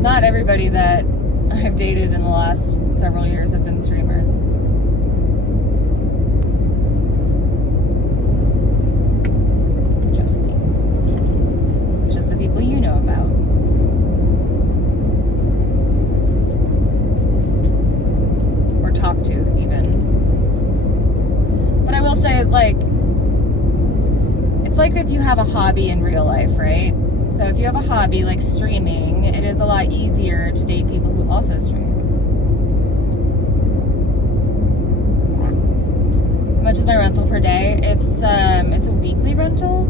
Not everybody that I've dated in the last several years have been streamers. Just me. It's just the people you know about. Or talk to, even. But I will say, like, it's like if you have a hobby in real life, right? So if you have a hobby like streaming, it is a lot easier to date people who also stream. How much is my rental per day? It's a weekly rental.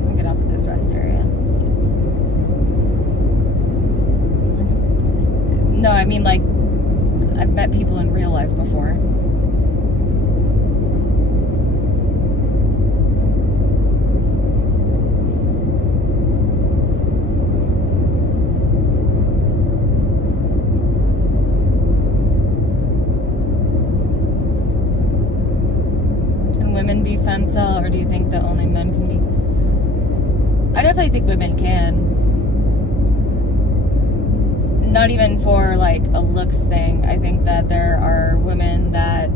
Let me get off of this rest area. No, I mean, like, I've met people in real life before. Be femcel, or do you think that only men can be? I definitely think women can. Not even for like a looks thing. I think that there are women that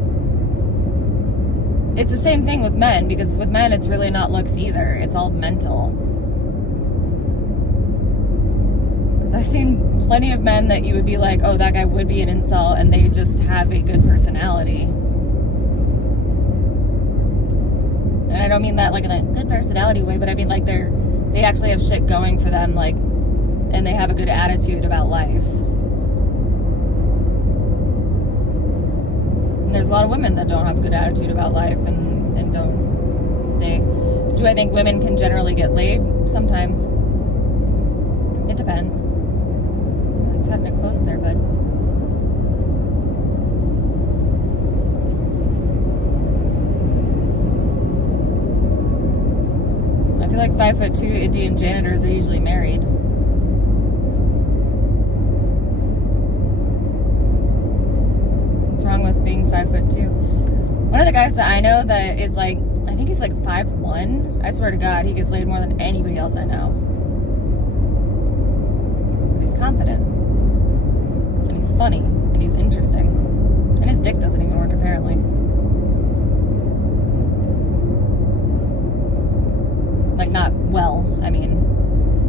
it's the same thing with men, because with men it's really not looks either. It's all mental. Because I've seen plenty of men that you would be like, oh, that guy would be an incel, and they just have a good personality. And I don't mean that like in a good personality way, but I mean like they actually have shit going for them, like, and they have a good attitude about life. And there's a lot of women that don't have a good attitude about life and don't. Do I think women can generally get laid? Sometimes. It depends. I'm really cutting it close there, bud. I feel like 5'2" Indian janitors are usually married. What's wrong with being 5'2"? One of the guys that I know that is like, I think he's like 5'1". I swear to God, he gets laid more than anybody else I know. Because he's confident. funny and he's interesting. And his dick doesn't even work, apparently. Like, not well, I mean.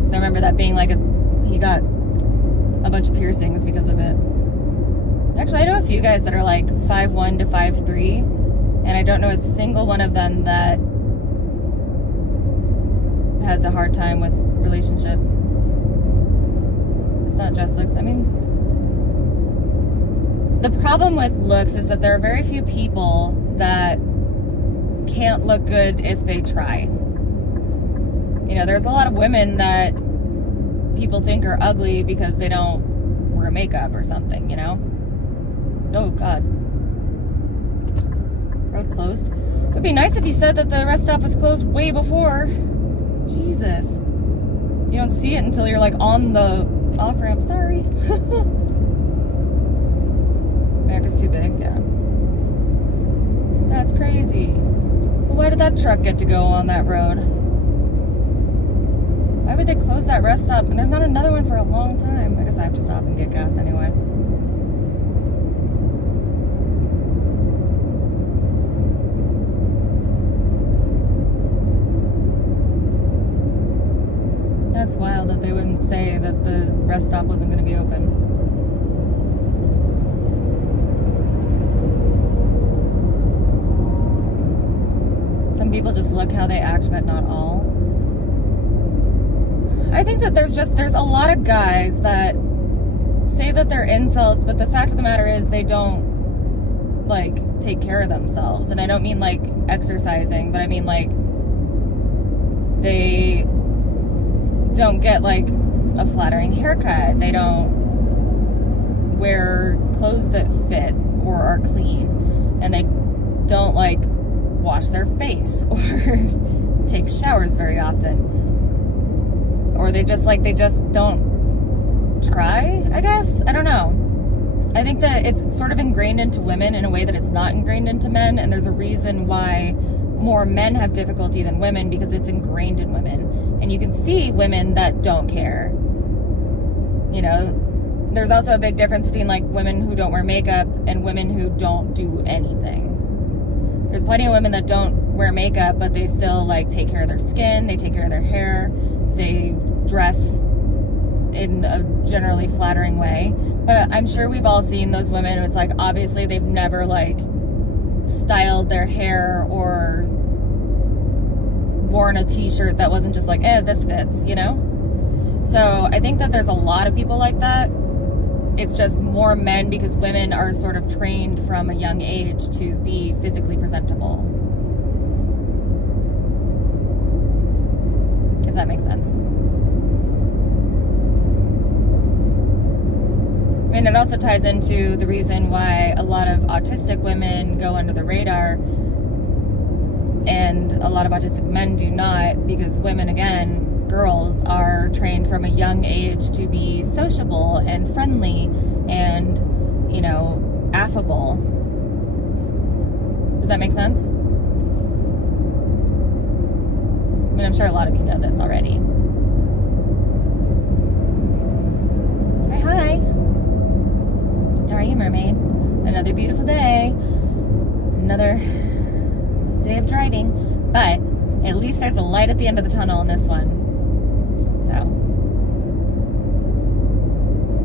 'Cause I remember that being like he got a bunch of piercings because of it. Actually, I know a few guys that are like 5'1" to 5'3", and I don't know a single one of them that has a hard time with relationships. It's not just looks. I mean, the problem with looks is that there are very few people that can't look good if they try. You know, there's a lot of women that people think are ugly because they don't wear makeup or something, you know? Oh, God. Road closed. It would be nice if you said that the rest stop was closed way before. Jesus. You don't see it until you're like on the off-ramp. Sorry. America's too big, yeah. That's crazy. Well, why did that truck get to go on that road? Why would they close that rest stop? And there's not another one for a long time. I guess I have to stop and get gas anyway. That's wild that they wouldn't say that the rest stop wasn't going to be open. Some people just look how they act, but not all. I think that there's a lot of guys that say that they're incels, but the fact of the matter is they don't, like, take care of themselves. And I don't mean, like, exercising, but I mean, like, they don't get, like, a flattering haircut. They don't wear clothes that fit or are clean. And they don't, like, wash their face or take showers very often. Or they just don't try, I guess? I don't know. I think that it's sort of ingrained into women in a way that it's not ingrained into men, and there's a reason why more men have difficulty than women, because it's ingrained in women. And you can see women that don't care. You know, there's also a big difference between, like, women who don't wear makeup and women who don't do anything. There's plenty of women that don't wear makeup, but they still, like, take care of their skin, they take care of their hair, they dress in a generally flattering way. But I'm sure we've all seen those women who it's like, obviously they've never, like, styled their hair or worn a t-shirt that wasn't just like, this fits, you know? So I think that there's a lot of people like that. It's just more men, because women are sort of trained from a young age to be physically presentable. If that makes sense. I mean, it also ties into the reason why a lot of autistic women go under the radar and a lot of autistic men do not, because women, again, girls, are trained from a young age to be sociable and friendly and, you know, affable. Does that make sense? I mean, I'm sure a lot of you know this already. Hi. How are you, mermaid? Another beautiful day. Another day of driving. But at least there's a light at the end of the tunnel in this one. So,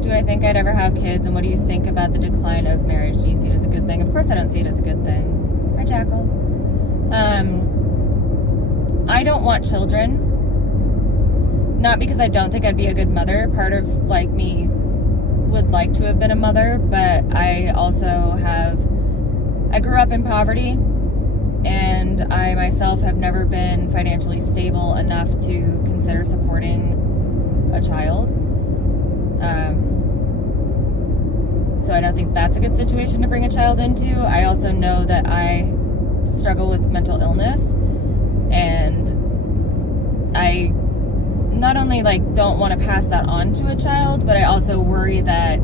do I think I'd ever have kids, and what do you think about the decline of marriage? Do you see it as a good thing? Of course I don't see it as a good thing. Hi, Jackal. I don't want children. Not because I don't think I'd be a good mother. Part of, like, me would like to have been a mother, but I also I grew up in poverty, and I myself have never been financially stable enough to consider supporting a child. So I don't think that's a good situation to bring a child into. I also know that I struggle with mental illness, and I not only, like, don't want to pass that on to a child, but I also worry that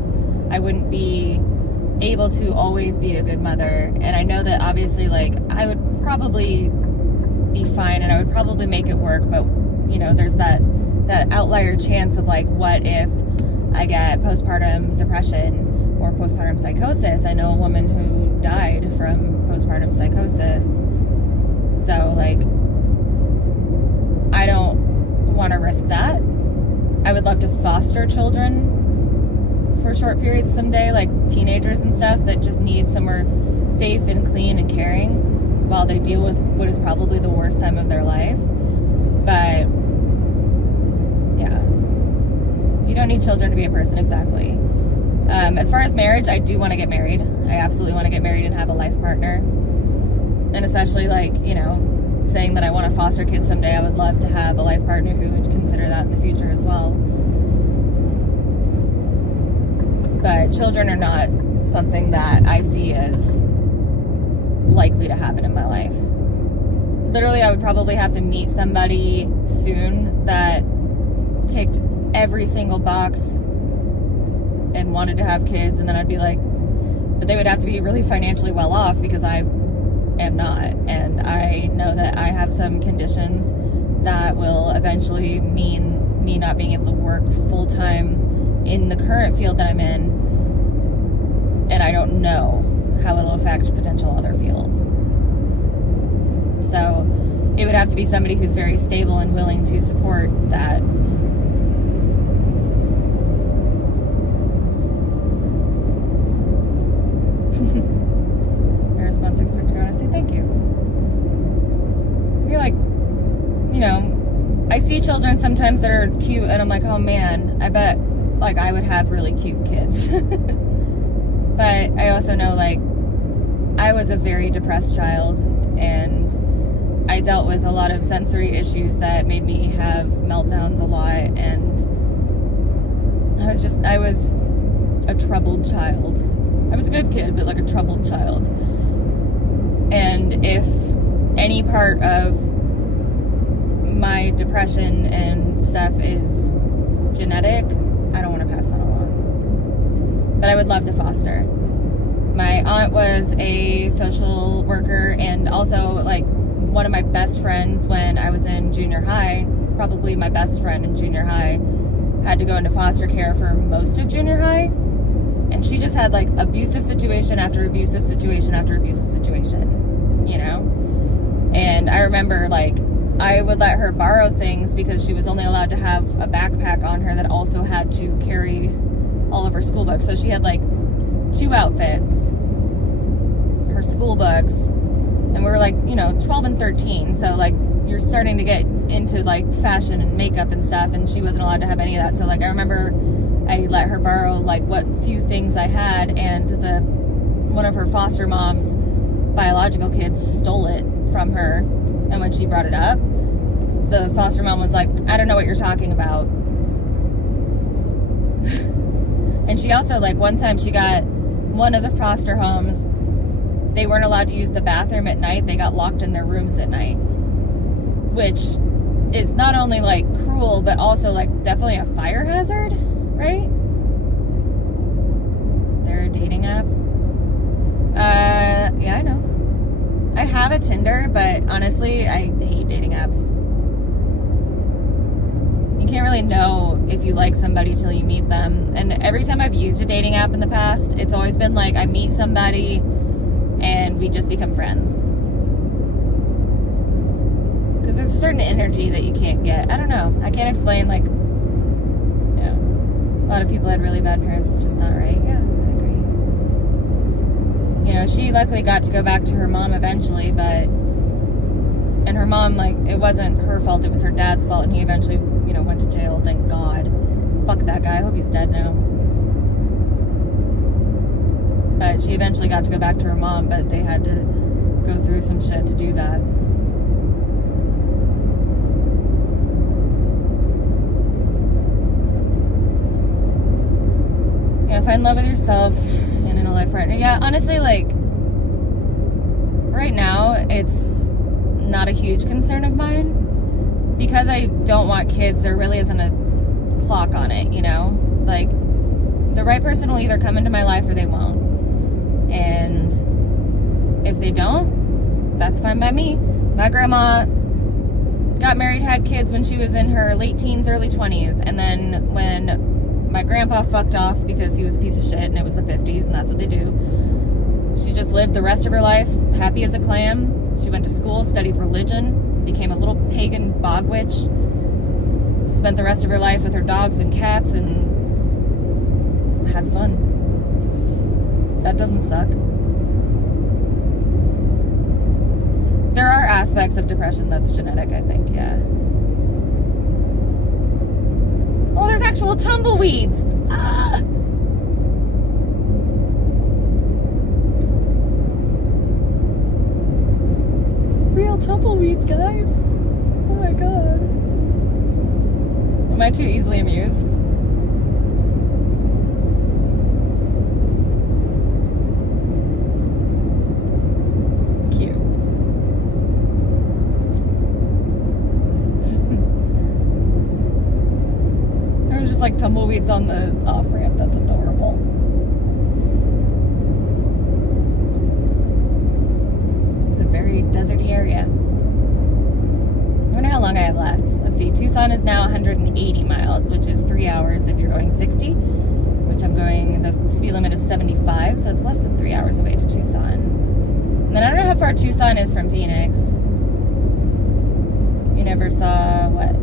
I wouldn't be able to always be a good mother. And I know that obviously, like, I would probably be fine and I would probably make it work, but, you know, there's that outlier chance of, like, what if I get postpartum depression or postpartum psychosis. I know a woman who died from postpartum psychosis. So, like, I don't want to risk that. I would love to foster children for short periods someday, like teenagers and stuff that just need somewhere safe and clean and caring while they deal with what is probably the worst time of their life. But, yeah. You don't need children to be a person, exactly. As far as marriage, I do want to get married. I absolutely want to get married and have a life partner. And especially, like, you know, saying that I want to foster kids someday, I would love to have a life partner who would consider that in the future as well. But children are not something that I see as likely to happen in my life. Literally, I would probably have to meet somebody soon that ticked every single box and wanted to have kids, and then I'd be like, but they would have to be really financially well off, because I am not, and I know that I have some conditions that will eventually mean me not being able to work full-time in the current field that I'm in, and I don't know how it'll affect potential other fields. So it would have to be somebody who's very stable and willing to support that. Your response expected. I want to say thank you. You're like, you know, I see children sometimes that are cute, and I'm like, oh man, I bet, like, I would have really cute kids. But I also know, like, I was a very depressed child, and I dealt with a lot of sensory issues that made me have meltdowns a lot, and I was a troubled child. I was a good kid, but like a troubled child. And if any part of my depression and stuff is genetic, I don't want to pass that along. But I would love to foster. My aunt was a social worker, and also, like, one of my best friends when I was in junior high, probably my best friend in junior high, had to go into foster care for most of junior high. And she just had, like, abusive situation after abusive situation after abusive situation, you know? And I remember, like, I would let her borrow things because she was only allowed to have a backpack on her that also had to carry all of her school books. So she had, like, 2 outfits, her school books, and we were, like, you know, 12 and 13. So, like, you're starting to get into, like, fashion and makeup and stuff, and she wasn't allowed to have any of that. So, like, I remember I let her borrow, like, what few things I had, and one of her foster mom's biological kids stole it from her. And when she brought it up, the foster mom was like, I don't know what you're talking about. And she also, like, one time she got one of the foster homes, they weren't allowed to use the bathroom at night. They got locked in their rooms at night, which is not only, like, cruel, but also, like, definitely a fire hazard. Right? There are dating apps. Yeah, I know. I have a Tinder, but honestly, I hate dating apps. You can't really know if you like somebody till you meet them. And every time I've used a dating app in the past, it's always been like, I meet somebody and we just become friends. Because there's a certain energy that you can't get. I don't know. I can't explain, like, a lot of people had really bad parents. It's just not right. Yeah, I agree. You know, she luckily got to go back to her mom eventually, and her mom, like, it wasn't her fault, it was her dad's fault, and he eventually, you know, went to jail, thank God. Fuck that guy, I hope he's dead now. But she eventually got to go back to her mom, but they had to go through some shit to do that. Find love with yourself and in a life partner. Yeah, honestly, like, right now, it's not a huge concern of mine. Because I don't want kids, there really isn't a clock on it, you know? Like, the right person will either come into my life or they won't. And if they don't, that's fine by me. My grandma got married, had kids when she was in her late teens, early 20s. And then when my grandpa fucked off because he was a piece of shit and it was the 50s and that's what they do. She just lived the rest of her life happy as a clam. She went to school, studied religion, became a little pagan bog witch, spent the rest of her life with her dogs and cats and had fun. That doesn't suck. There are aspects of depression that's genetic, I think, yeah. Oh, there's actual tumbleweeds. Ah! Real tumbleweeds, guys. Oh my god. Am I too easily amused? Cute. There's just like tumbleweeds on the off-ramp. That's adorable. It's a very deserty area. I wonder how long I have left. Let's see. Tucson is now 180 miles, which is 3 hours if you're going 60, which I'm going, the speed limit is 75, so it's less than 3 hours away to Tucson. And then I don't know how far Tucson is from Phoenix. You never saw, what,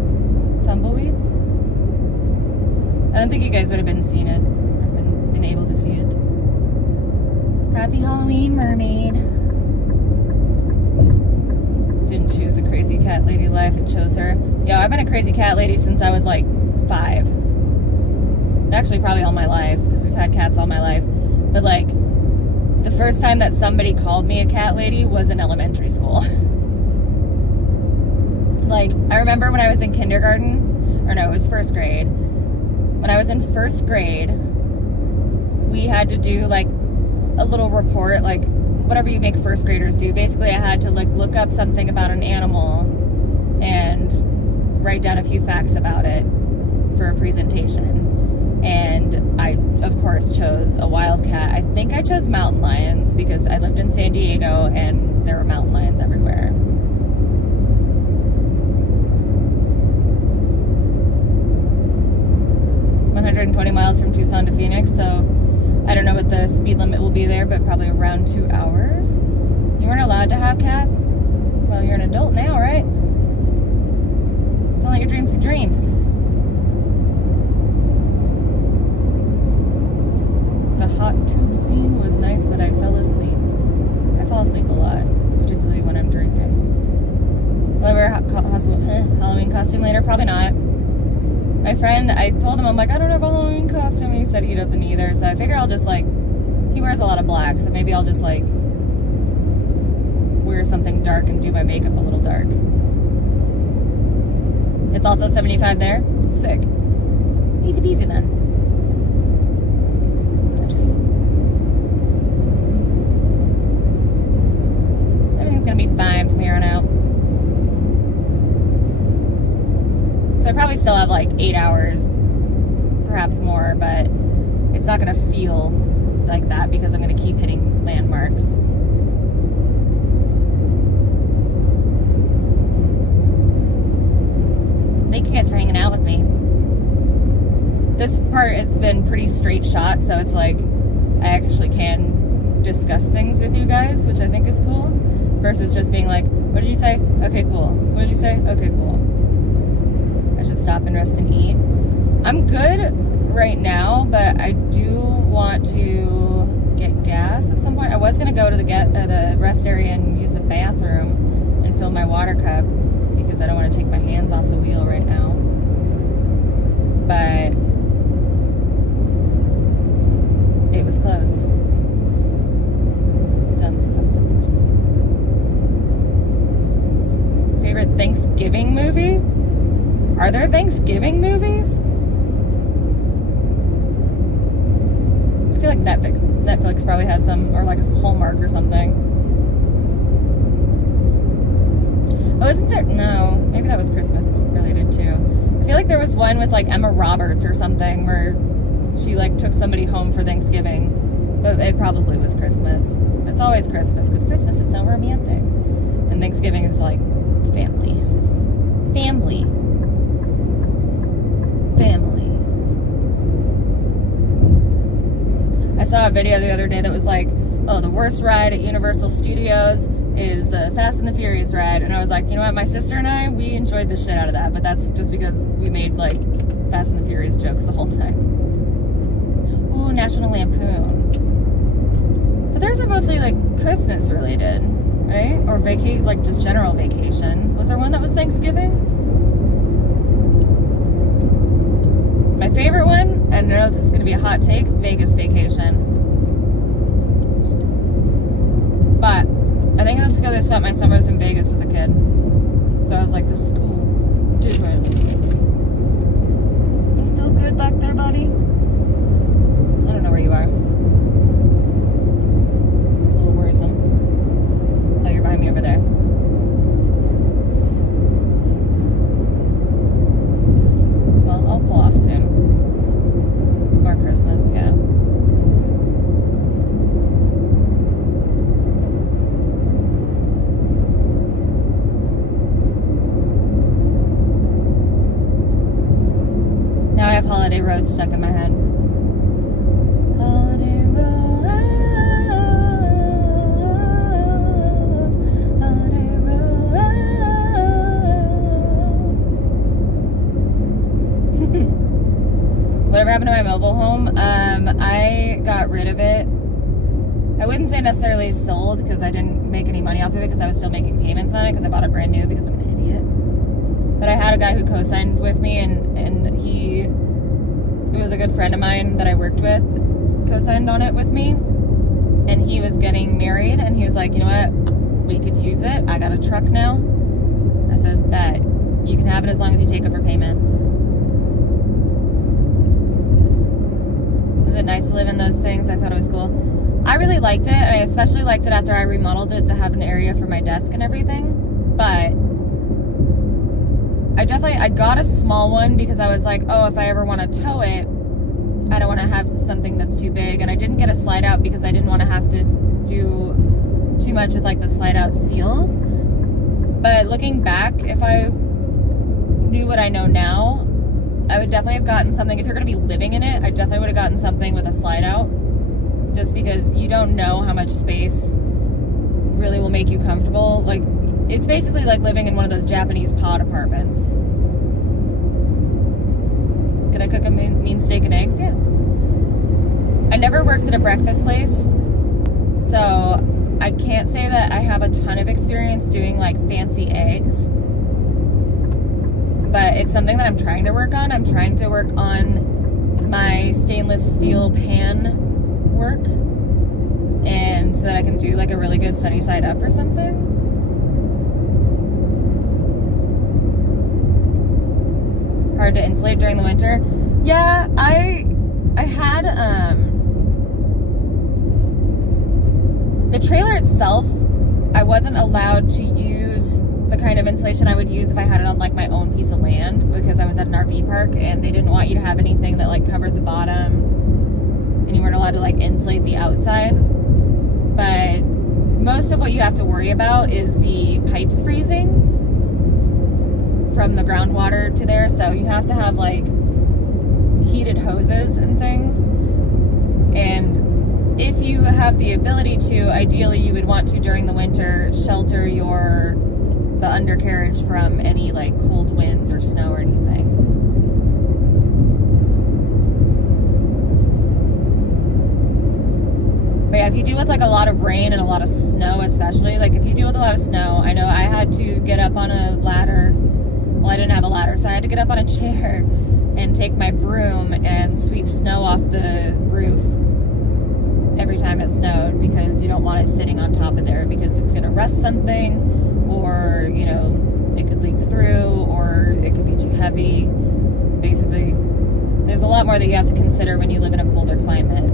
tumbleweeds? I don't think you guys would have been seeing it, or been able to see it. Happy Halloween, mermaid. Didn't choose a crazy cat lady life, it chose her. Yo, I've been a crazy cat lady since I was like 5. Actually, probably all my life, because we've had cats all my life. But like, the first time that somebody called me a cat lady was in elementary school. Like, I remember when I was in kindergarten, or no, it was first grade. When I was in first grade, we had to do like a little report, like whatever you make first graders do. Basically, I had to like look up something about an animal and write down a few facts about it for a presentation. And I, of course, chose a wildcat. I think I chose mountain lions because I lived in San Diego and there were mountain lions everywhere. $120 miles from Tucson to Phoenix, so I don't know what the speed limit will be there, but probably around 2 hours. You weren't allowed to have cats? Well, you're an adult now, right? Don't let your dreams be dreams. The hot tube scene was nice, but I fell asleep. I fall asleep a lot, particularly when I'm drinking. Will I wear a Halloween costume later? Probably not. My friend, I told him, I'm like, I don't have a Halloween costume, and he said he doesn't either, so I figure I'll just like, he wears a lot of black, so maybe I'll just like wear something dark and do my makeup a little dark. It's also 75 there? Sick. Easy peasy then. Everything's gonna be fine from here on out. So I probably still have like 8 hours, perhaps more, but it's not gonna feel like that because I'm gonna keep hitting landmarks. Thank you guys for hanging out with me. This part has been pretty straight shot, so it's like I actually can discuss things with you guys, which I think is cool, versus just being like, what did you say? Okay, cool. What did you say? Okay, cool. I should stop and rest and eat. I'm good right now, but I do want to get gas at some point. I was going to go to the rest area and use the bathroom and fill my water cup because I don't want to take my hands off the wheel right now. But it was closed. Dumb sons of bitches. Favorite Thanksgiving movie? Are there Thanksgiving movies? I feel like Netflix probably has some, or like Hallmark or something. Oh, isn't there? No, maybe that was Christmas related too. I feel like there was one with like Emma Roberts or something where she like took somebody home for Thanksgiving, but it probably was Christmas. It's always Christmas because Christmas is so romantic, and Thanksgiving is like family. saw a video the other day that was like, oh, the worst ride at Universal Studios is the Fast and the Furious ride. And I was like, you know what, my sister and I, we enjoyed the shit out of that, but that's just because we made like Fast and the Furious jokes the whole time. Ooh, National Lampoon. But theirs are mostly like Christmas related, right? Or like just general vacation. Was there one that was Thanksgiving? My favorite one, and I know this is going to be a hot take, Vegas Vacation. But I think that's because I spent my summers in Vegas as a kid. So I was like, this is cool. Different. You still good back there, buddy? I don't know where you are. It's a little worrisome. Oh, you're behind me over there. Well, I'll pull off soon. It's more Christmas, yeah. Now I have Holiday Road stuck in my head. Holiday Road, Holiday Road. Whatever happened to my mobile home? I got rid of it. I wouldn't say necessarily sold because I didn't make any money off of it because I was still making payments on it because I bought it brand new because I'm an idiot. But I had a guy who co-signed with me, and he was a good friend of mine that I worked with, co-signed on it with me. And he was getting married, and he was like, you know what, we could use it. I got a truck now. I said, bet. You can have it as long as you take over payments. Was it nice to live in those things? I thought it was cool. I really liked it, and I especially liked it after I remodeled it to have an area for my desk and everything. But I got a small one because I was like, oh, if I ever want to tow it, I don't want to have something that's too big. And I didn't get a slide out because I didn't want to have to do too much with like the slide out seals. But looking back, if I knew what I know now, I would definitely have gotten something. If you're going to be living in it, I definitely would have gotten something with a slide out, just because you don't know how much space really will make you comfortable. Like, it's basically like living in one of those Japanese pod apartments. Could I cook a mean steak and eggs? Yeah. I never worked at a breakfast place, so I can't say that I have a ton of experience doing like fancy eggs. But it's something that I'm trying to work on. I'm trying to work on my stainless steel pan work, and so that I can do like a really good sunny side up or something. Hard to insulate during the winter. Yeah, I had the trailer itself, I wasn't allowed to use the kind of insulation I would use if I had it on like my own piece of land, because I was at an RV park and they didn't want you to have anything that like covered the bottom, and you weren't allowed to like insulate the outside. But most of what you have to worry about is the pipes freezing from the groundwater to there, so you have to have like heated hoses and things. And if you have the ability to, ideally you would want to, during the winter, shelter the undercarriage from any like cold winds or snow or anything. But yeah, if you deal with like a lot of rain and a lot of snow, especially, like if you deal with a lot of snow, I know I had to get up on a ladder. Well, I didn't have a ladder, so I had to get up on a chair and take my broom and sweep snow off the roof every time it snowed, because you don't want it sitting on top of there because it's going to rust something, or, you know, it could leak through, or it could be too heavy. Basically, there's a lot more that you have to consider when you live in a colder climate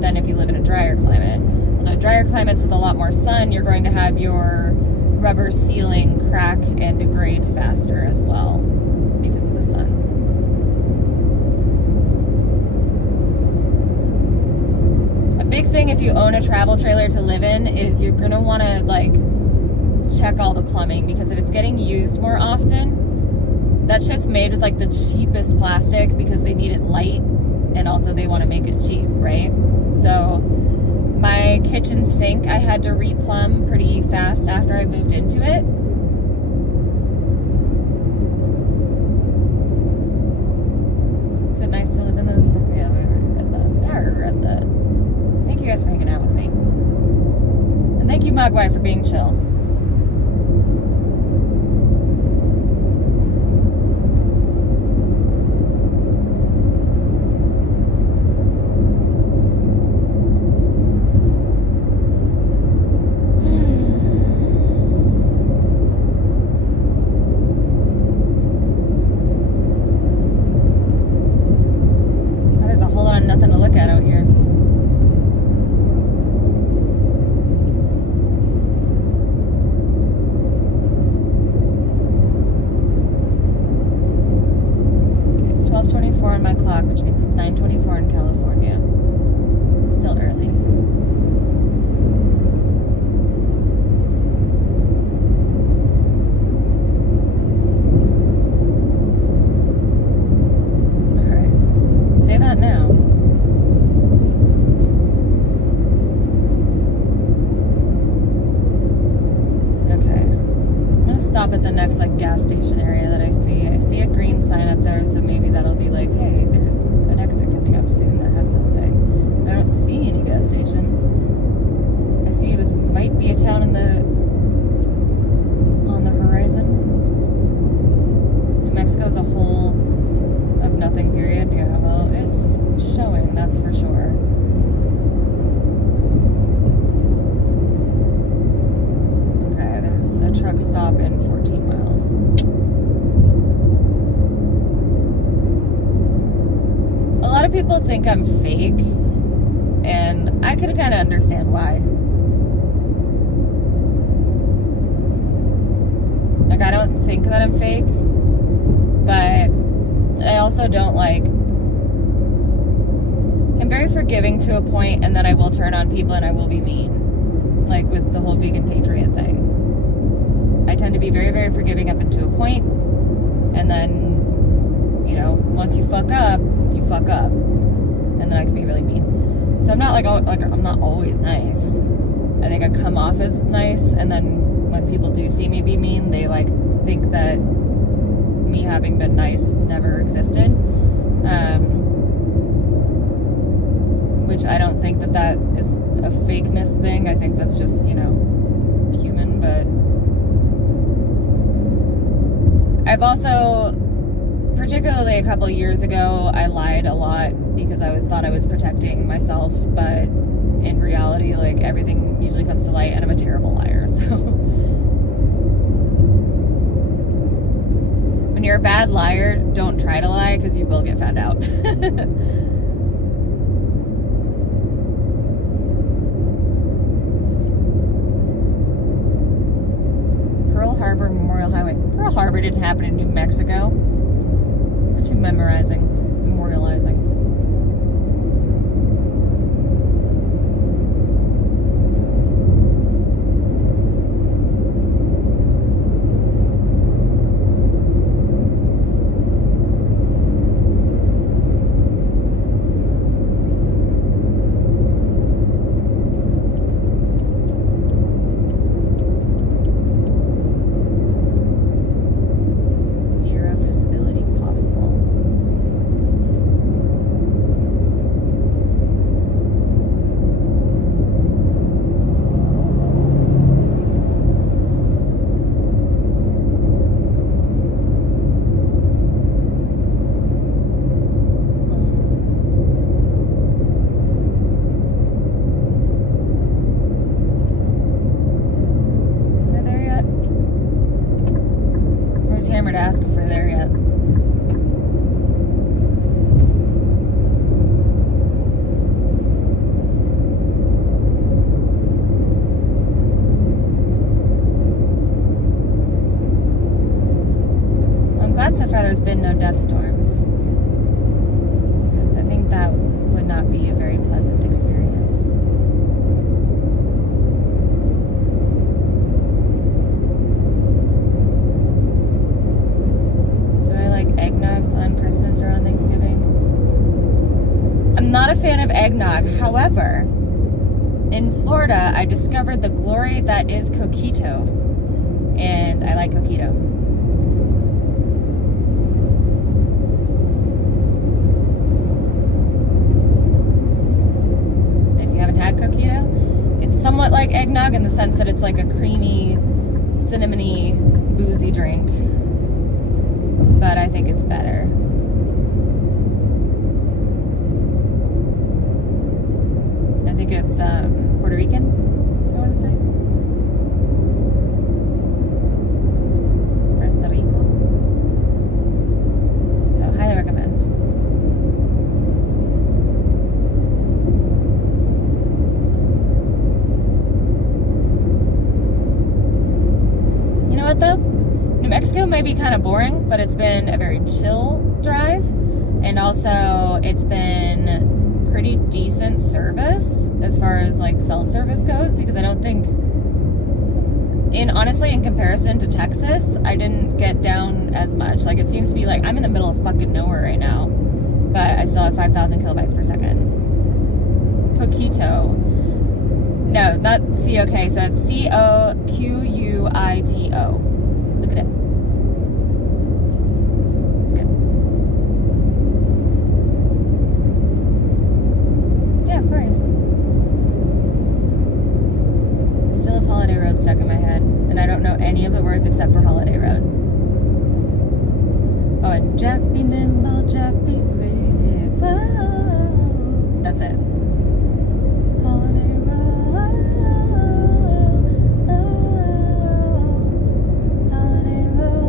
than if you live in a drier climate. Although drier climates with a lot more sun, you're going to have your rubber sealing crack and degrade faster as well because of the sun. A big thing if you own a travel trailer to live in is you're gonna want to like check all the plumbing, because if it's getting used more often, that shit's made with like the cheapest plastic because they need it light and also they want to make it cheap, right? So my kitchen sink I had to replumb pretty fast after I moved into it. Is it nice to live in those? Yeah, we already read that. I already read that. Thank you guys for hanging out with me. And thank you, Mogwai, for being chill. Nothing to look at out here. Okay, it's 12:24 on my clock, which means it's 9:24 in California. It's still early. Alright. You say that now. Stop at the next like gas station area that I see. I see a green sign up there, so maybe that'll be like, hey, there's an exit coming up soon that has something. But I don't see any gas stations. I see it might be a town on the horizon. New Mexico's a whole of nothing period. Yeah, well, it's showing, that's for sure. A truck stop in 14 miles. A lot of people think I'm fake, and I could kind of understand why. Like, I don't think that I'm fake, but I also don't like... I'm very forgiving to a point, and then I will turn on people and I will be mean. Like with the whole vegan patriot thing. I tend to be very, very forgiving up until a point, and then, you know, once you fuck up, and then I can be really mean. So I'm not like I'm not always nice. I think I come off as nice, and then when people do see me be mean, they like think that me having been nice never existed, which I don't think that is a fakeness thing. I think that's just, you know, human, but I've also, particularly a couple years ago, I lied a lot because I thought I was protecting myself, but in reality, like, everything usually comes to light, and I'm a terrible liar, so. When you're a bad liar, don't try to lie, because you will get found out. Pearl Harbor Memorial Highway. Pearl Harbor didn't happen in New Mexico. What you memorializing? Hammer to ask if we're there yet. I'm glad so far there's been no dust storms, because I think that would not be a very pleasant experience. Eggnogs on Christmas or on Thanksgiving. fan of eggnog. However, in Florida, I discovered the glory that is coquito, and I like coquito. If you haven't had coquito, it's somewhat like eggnog in the sense that it's like a creamy, cinnamony, boozy drink, but I think it's better. I think it's Puerto Rican, I want to say. Puerto Rico. So, highly recommend. You know what, though? New Mexico might be kind of boring, but it's been a very chill drive. And also, it's been pretty decent service as far as like cell service goes, because I don't think, honestly, in comparison to Texas, I didn't get down as much. Like, it seems to be like I'm in the middle of fucking nowhere right now, but I still have 5,000 kilobytes per second. Coquito. No, not C-O-K, so it's C-O-Q-U-I-T-O. Look at it. It's good. Yeah, of course. I still have Holiday Road stuck in my head, and I don't know any of the words except for Holiday Road. Oh, and Jack be nimble, Jack be quick. Whoa. That's it. Holiday Road. Holiday Road.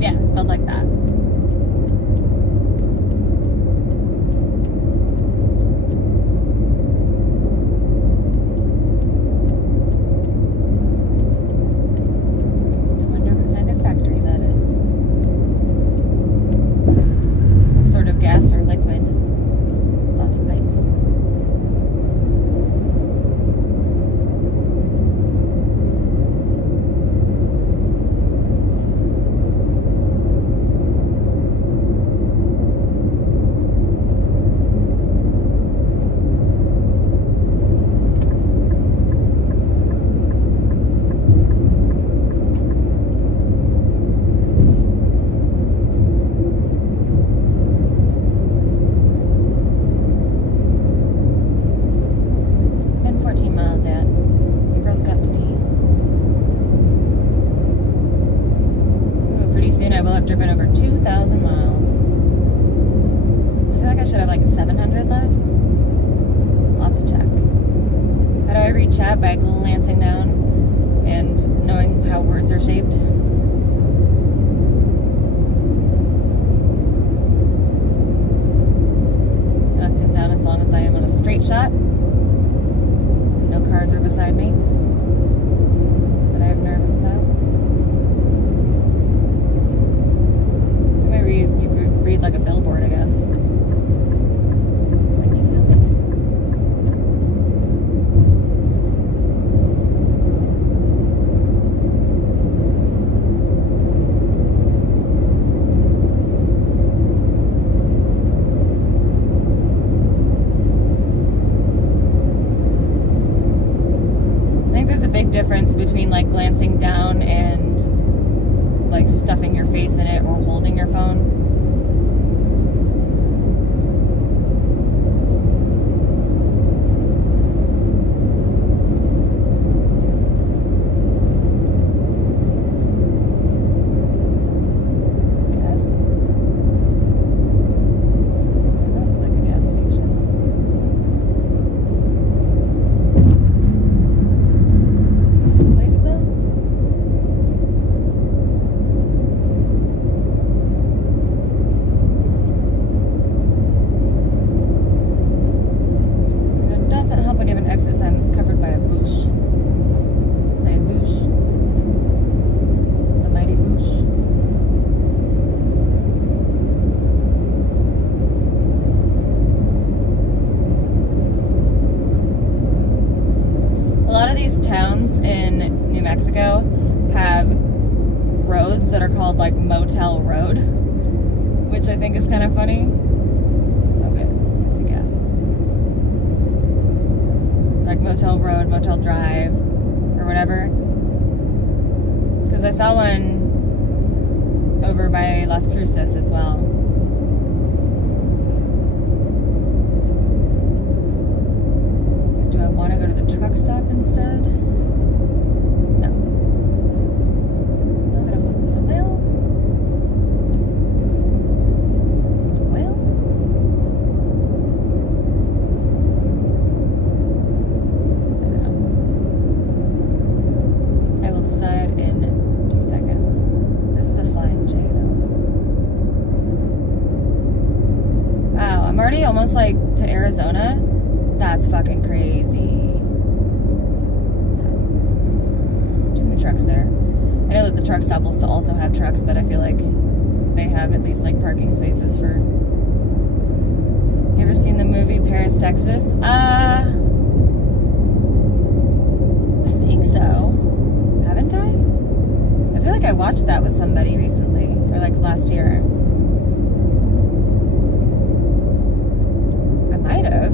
Yeah, spelled like that. I wonder what kind of factory that is. Some sort of gas or liquid. Lots of pipes. Been 14 miles yet. The girl's got to pee. Ooh, pretty soon I will have driven over 2,000 miles. I feel like I should have like 700 left. I'll have to check. How do I read chat? By glancing down and knowing how words are shaped. Glancing down as long as I am on a straight shot. No cars are beside me that I am nervous about. Somebody read like a billboard, I guess. When you feel safe. I think there's a big difference between like glancing down and like stuffing your face in it or holding your phone. Yes. That looks like a gas station. Is this the place though? Motel Road, which I think is kind of funny. Okay, I see gas. Like Motel Road, Motel Drive, or whatever. Because I saw one over by Las Cruces as well. Do I want to go to the truck stop instead? No. No, I don't want this one. Well. I don't know. I will decide in 2 seconds. This is a Flying J though. Wow, I'm already almost like to Arizona. That's fucking crazy. Too many trucks there. I know that the truck stop will still also have trucks, but I feel like they have at least like parking spaces for... You ever seen the movie Paris, Texas? I think so. Haven't I? I feel like I watched that with somebody recently, or like last year. I might have.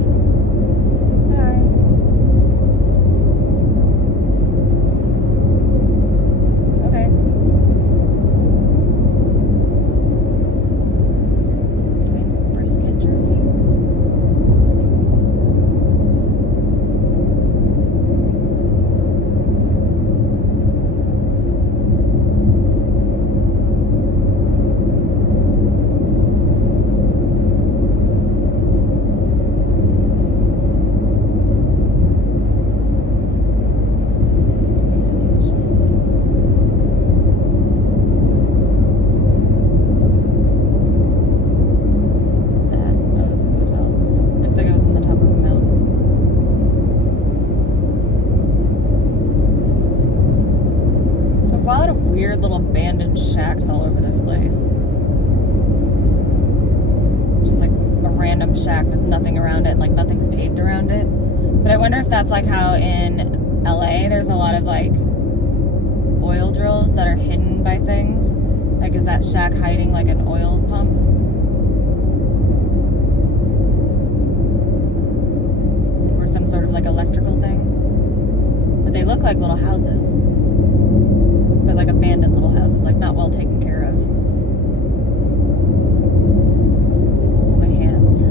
Weird little abandoned shacks all over this place. Just like a random shack with nothing around it, like nothing's paved around it. But I wonder if that's like how in LA there's a lot of like oil drills that are hidden by things. Like, is that shack hiding like an oil pump? Or some sort of like electrical thing? But they look like little houses. But like abandoned little houses, like not well taken care of. Oh, my hands.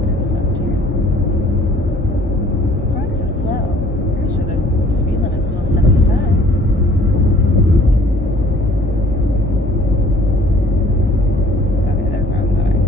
Got stopped here. Going so slow. Pretty sure the speed limit's still 75. Okay, that's where I'm going.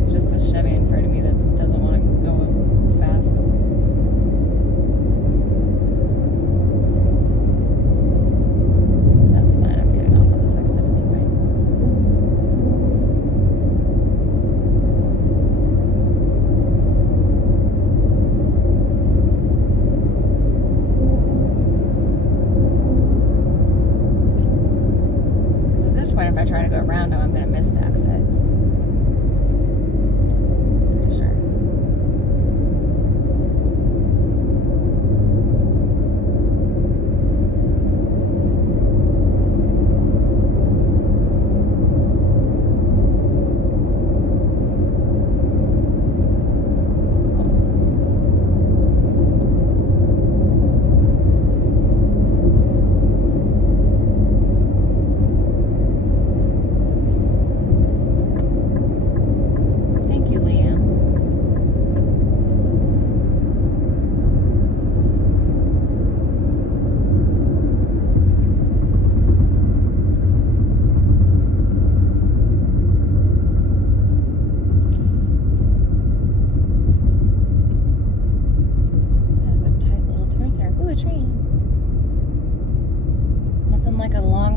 It's just the Chevy in front of me that doesn't want to go fast. That's fine, I'm getting off on this exit anyway. So at this point, if I try to go around now, I'm going to miss the exit. Pretty sure.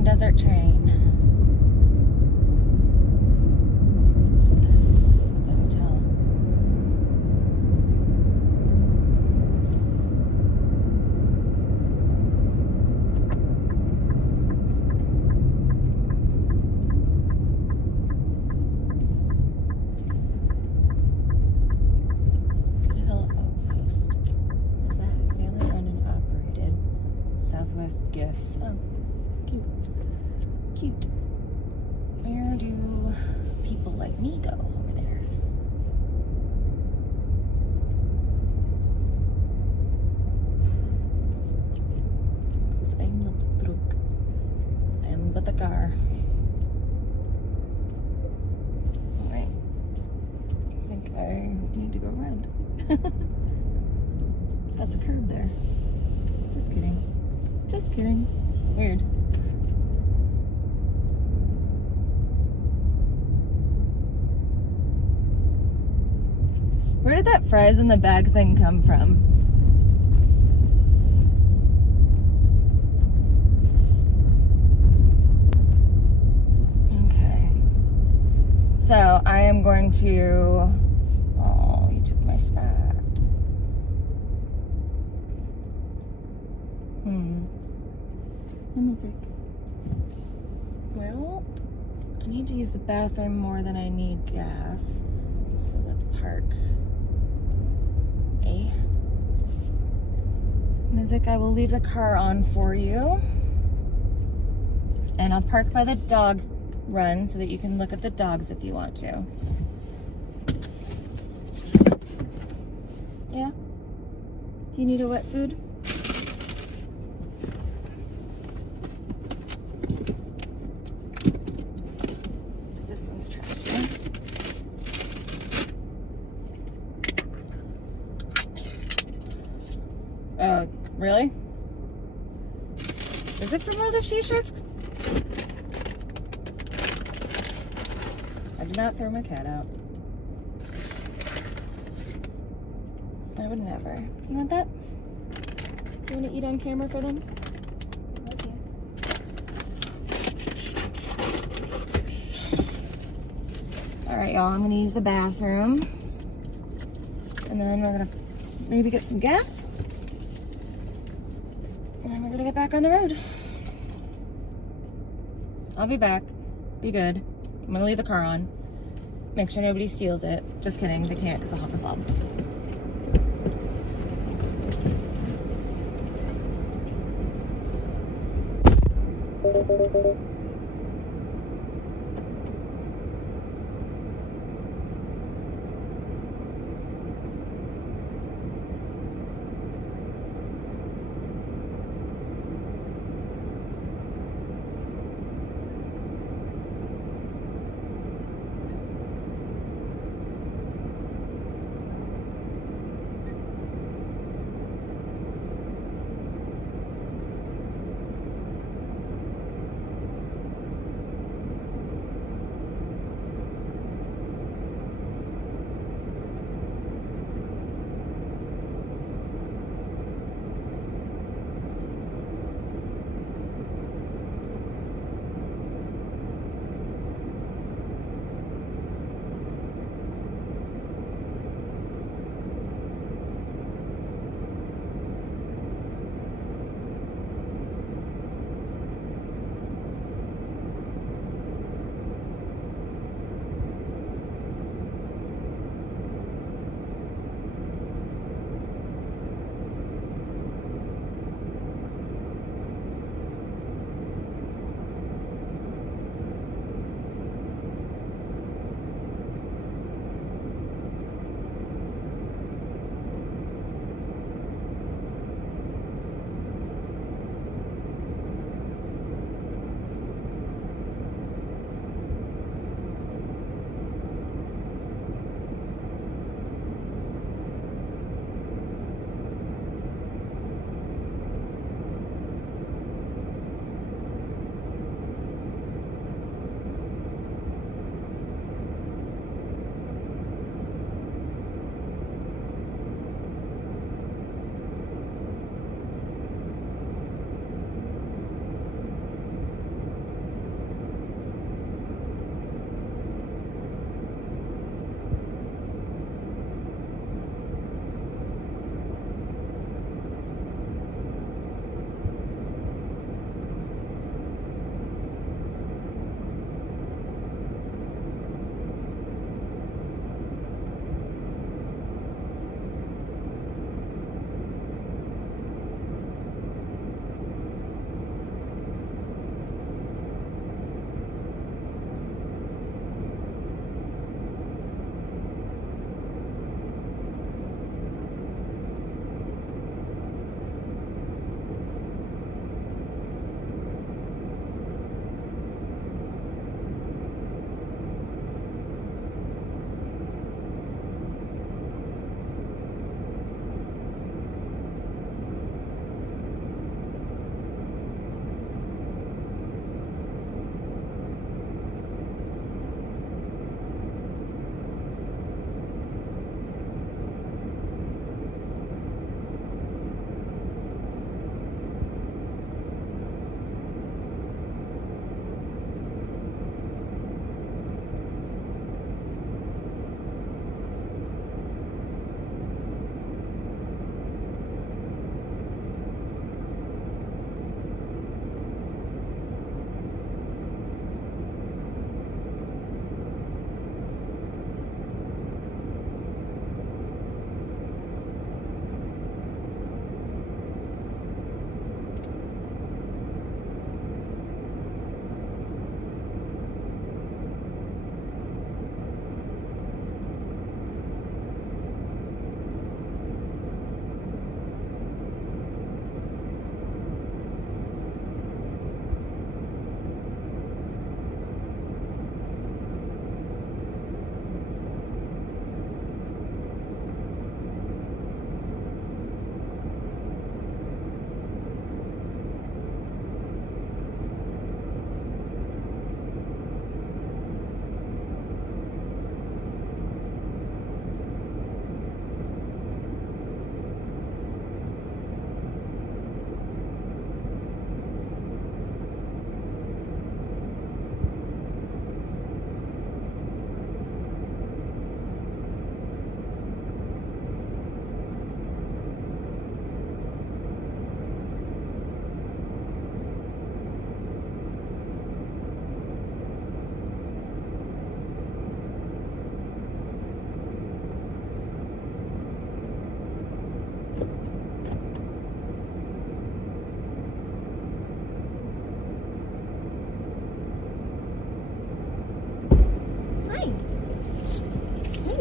desert train. What is that? That's a hotel. Southwest Gifts. Oh, cute. Cute. Where do people like me go over there? Because I'm not the truck. I am but the car. Alright. I think I need to go around. That's a curb there. Just kidding. Just kidding. Weird. Where did that fries in the bag thing come from? Okay. So I am going to... Oh, you took my spot. Mizzik. Well, I need to use the bathroom more than I need gas. So let's park. Mizzik, I will leave the car on for you. And I'll park by the dog run so that you can look at the dogs if you want to. Yeah? Do you need a wet food? Really? Is it from other t-shirts? I did not throw my cat out. I would never. You want that? Do you want to eat on camera for them? Okay. Alright, y'all. I'm going to use the bathroom. And then we're going to maybe get some gas. And we're gonna get back on the road. I'll be back. Be good. I'm gonna leave the car on. Make sure nobody steals it. Just kidding, they can't because I'll have the fob.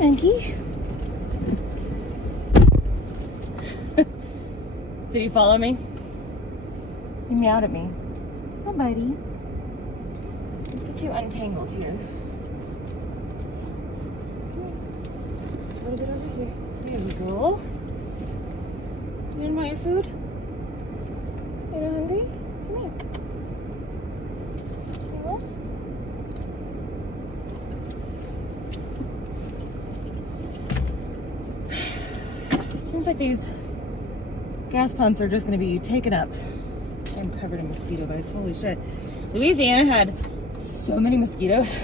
monkey. Did he follow me? He meowed at me. Hi, buddy. Let's get you untangled here. A little bit over here. There we go. You didn't want your food? You're not hungry? Come here. It seems like these gas pumps are just going to be taken up. I'm covered in mosquito bites. Holy shit. Louisiana had so many mosquitoes.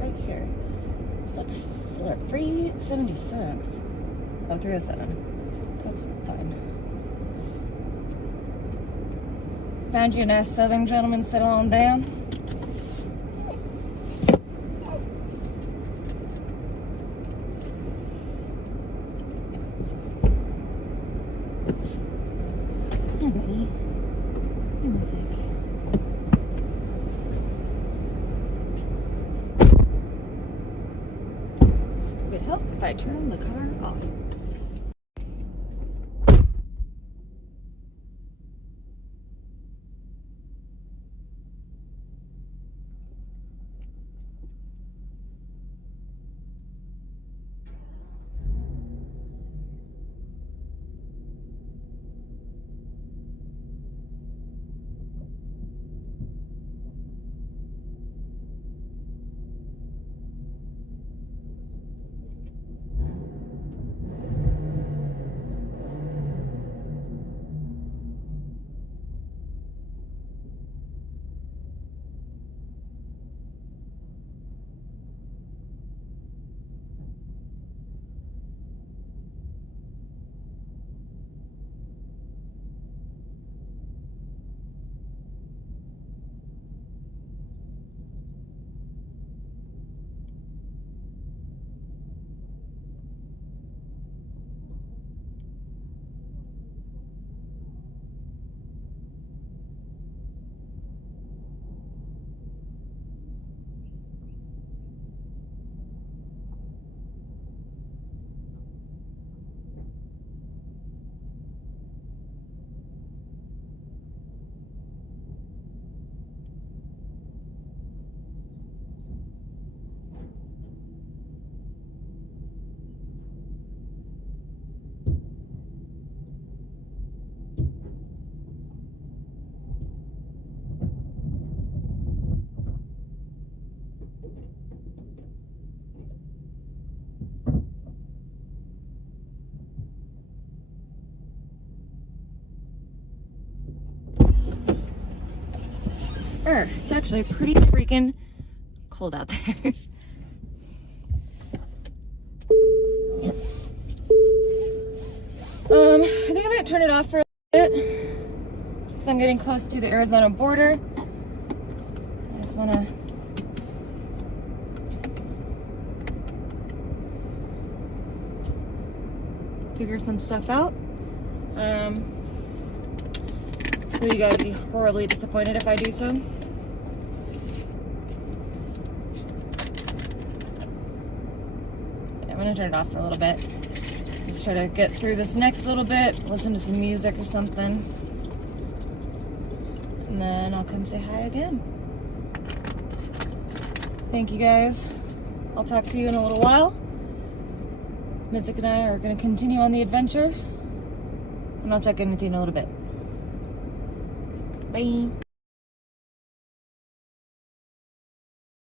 Right here. Let's fill it. 376. Oh, 307. That's fine. Found you a nice southern gentleman. Settle on down. Hey, buddy. Hey, Mizzik. Help if I turn the car off. It's actually pretty freaking cold out there. I think I might turn it off for a bit, just because I'm getting close to the Arizona border. I just want to figure some stuff out. Will you guys be horribly disappointed if I do so? I'm gonna turn it off for a little bit. Just try to get through this next little bit, listen to some music or something. And then I'll come say hi again. Thank you guys. I'll talk to you in a little while. Mizzik and I are gonna continue on the adventure. And I'll check in with you in a little bit. Bye.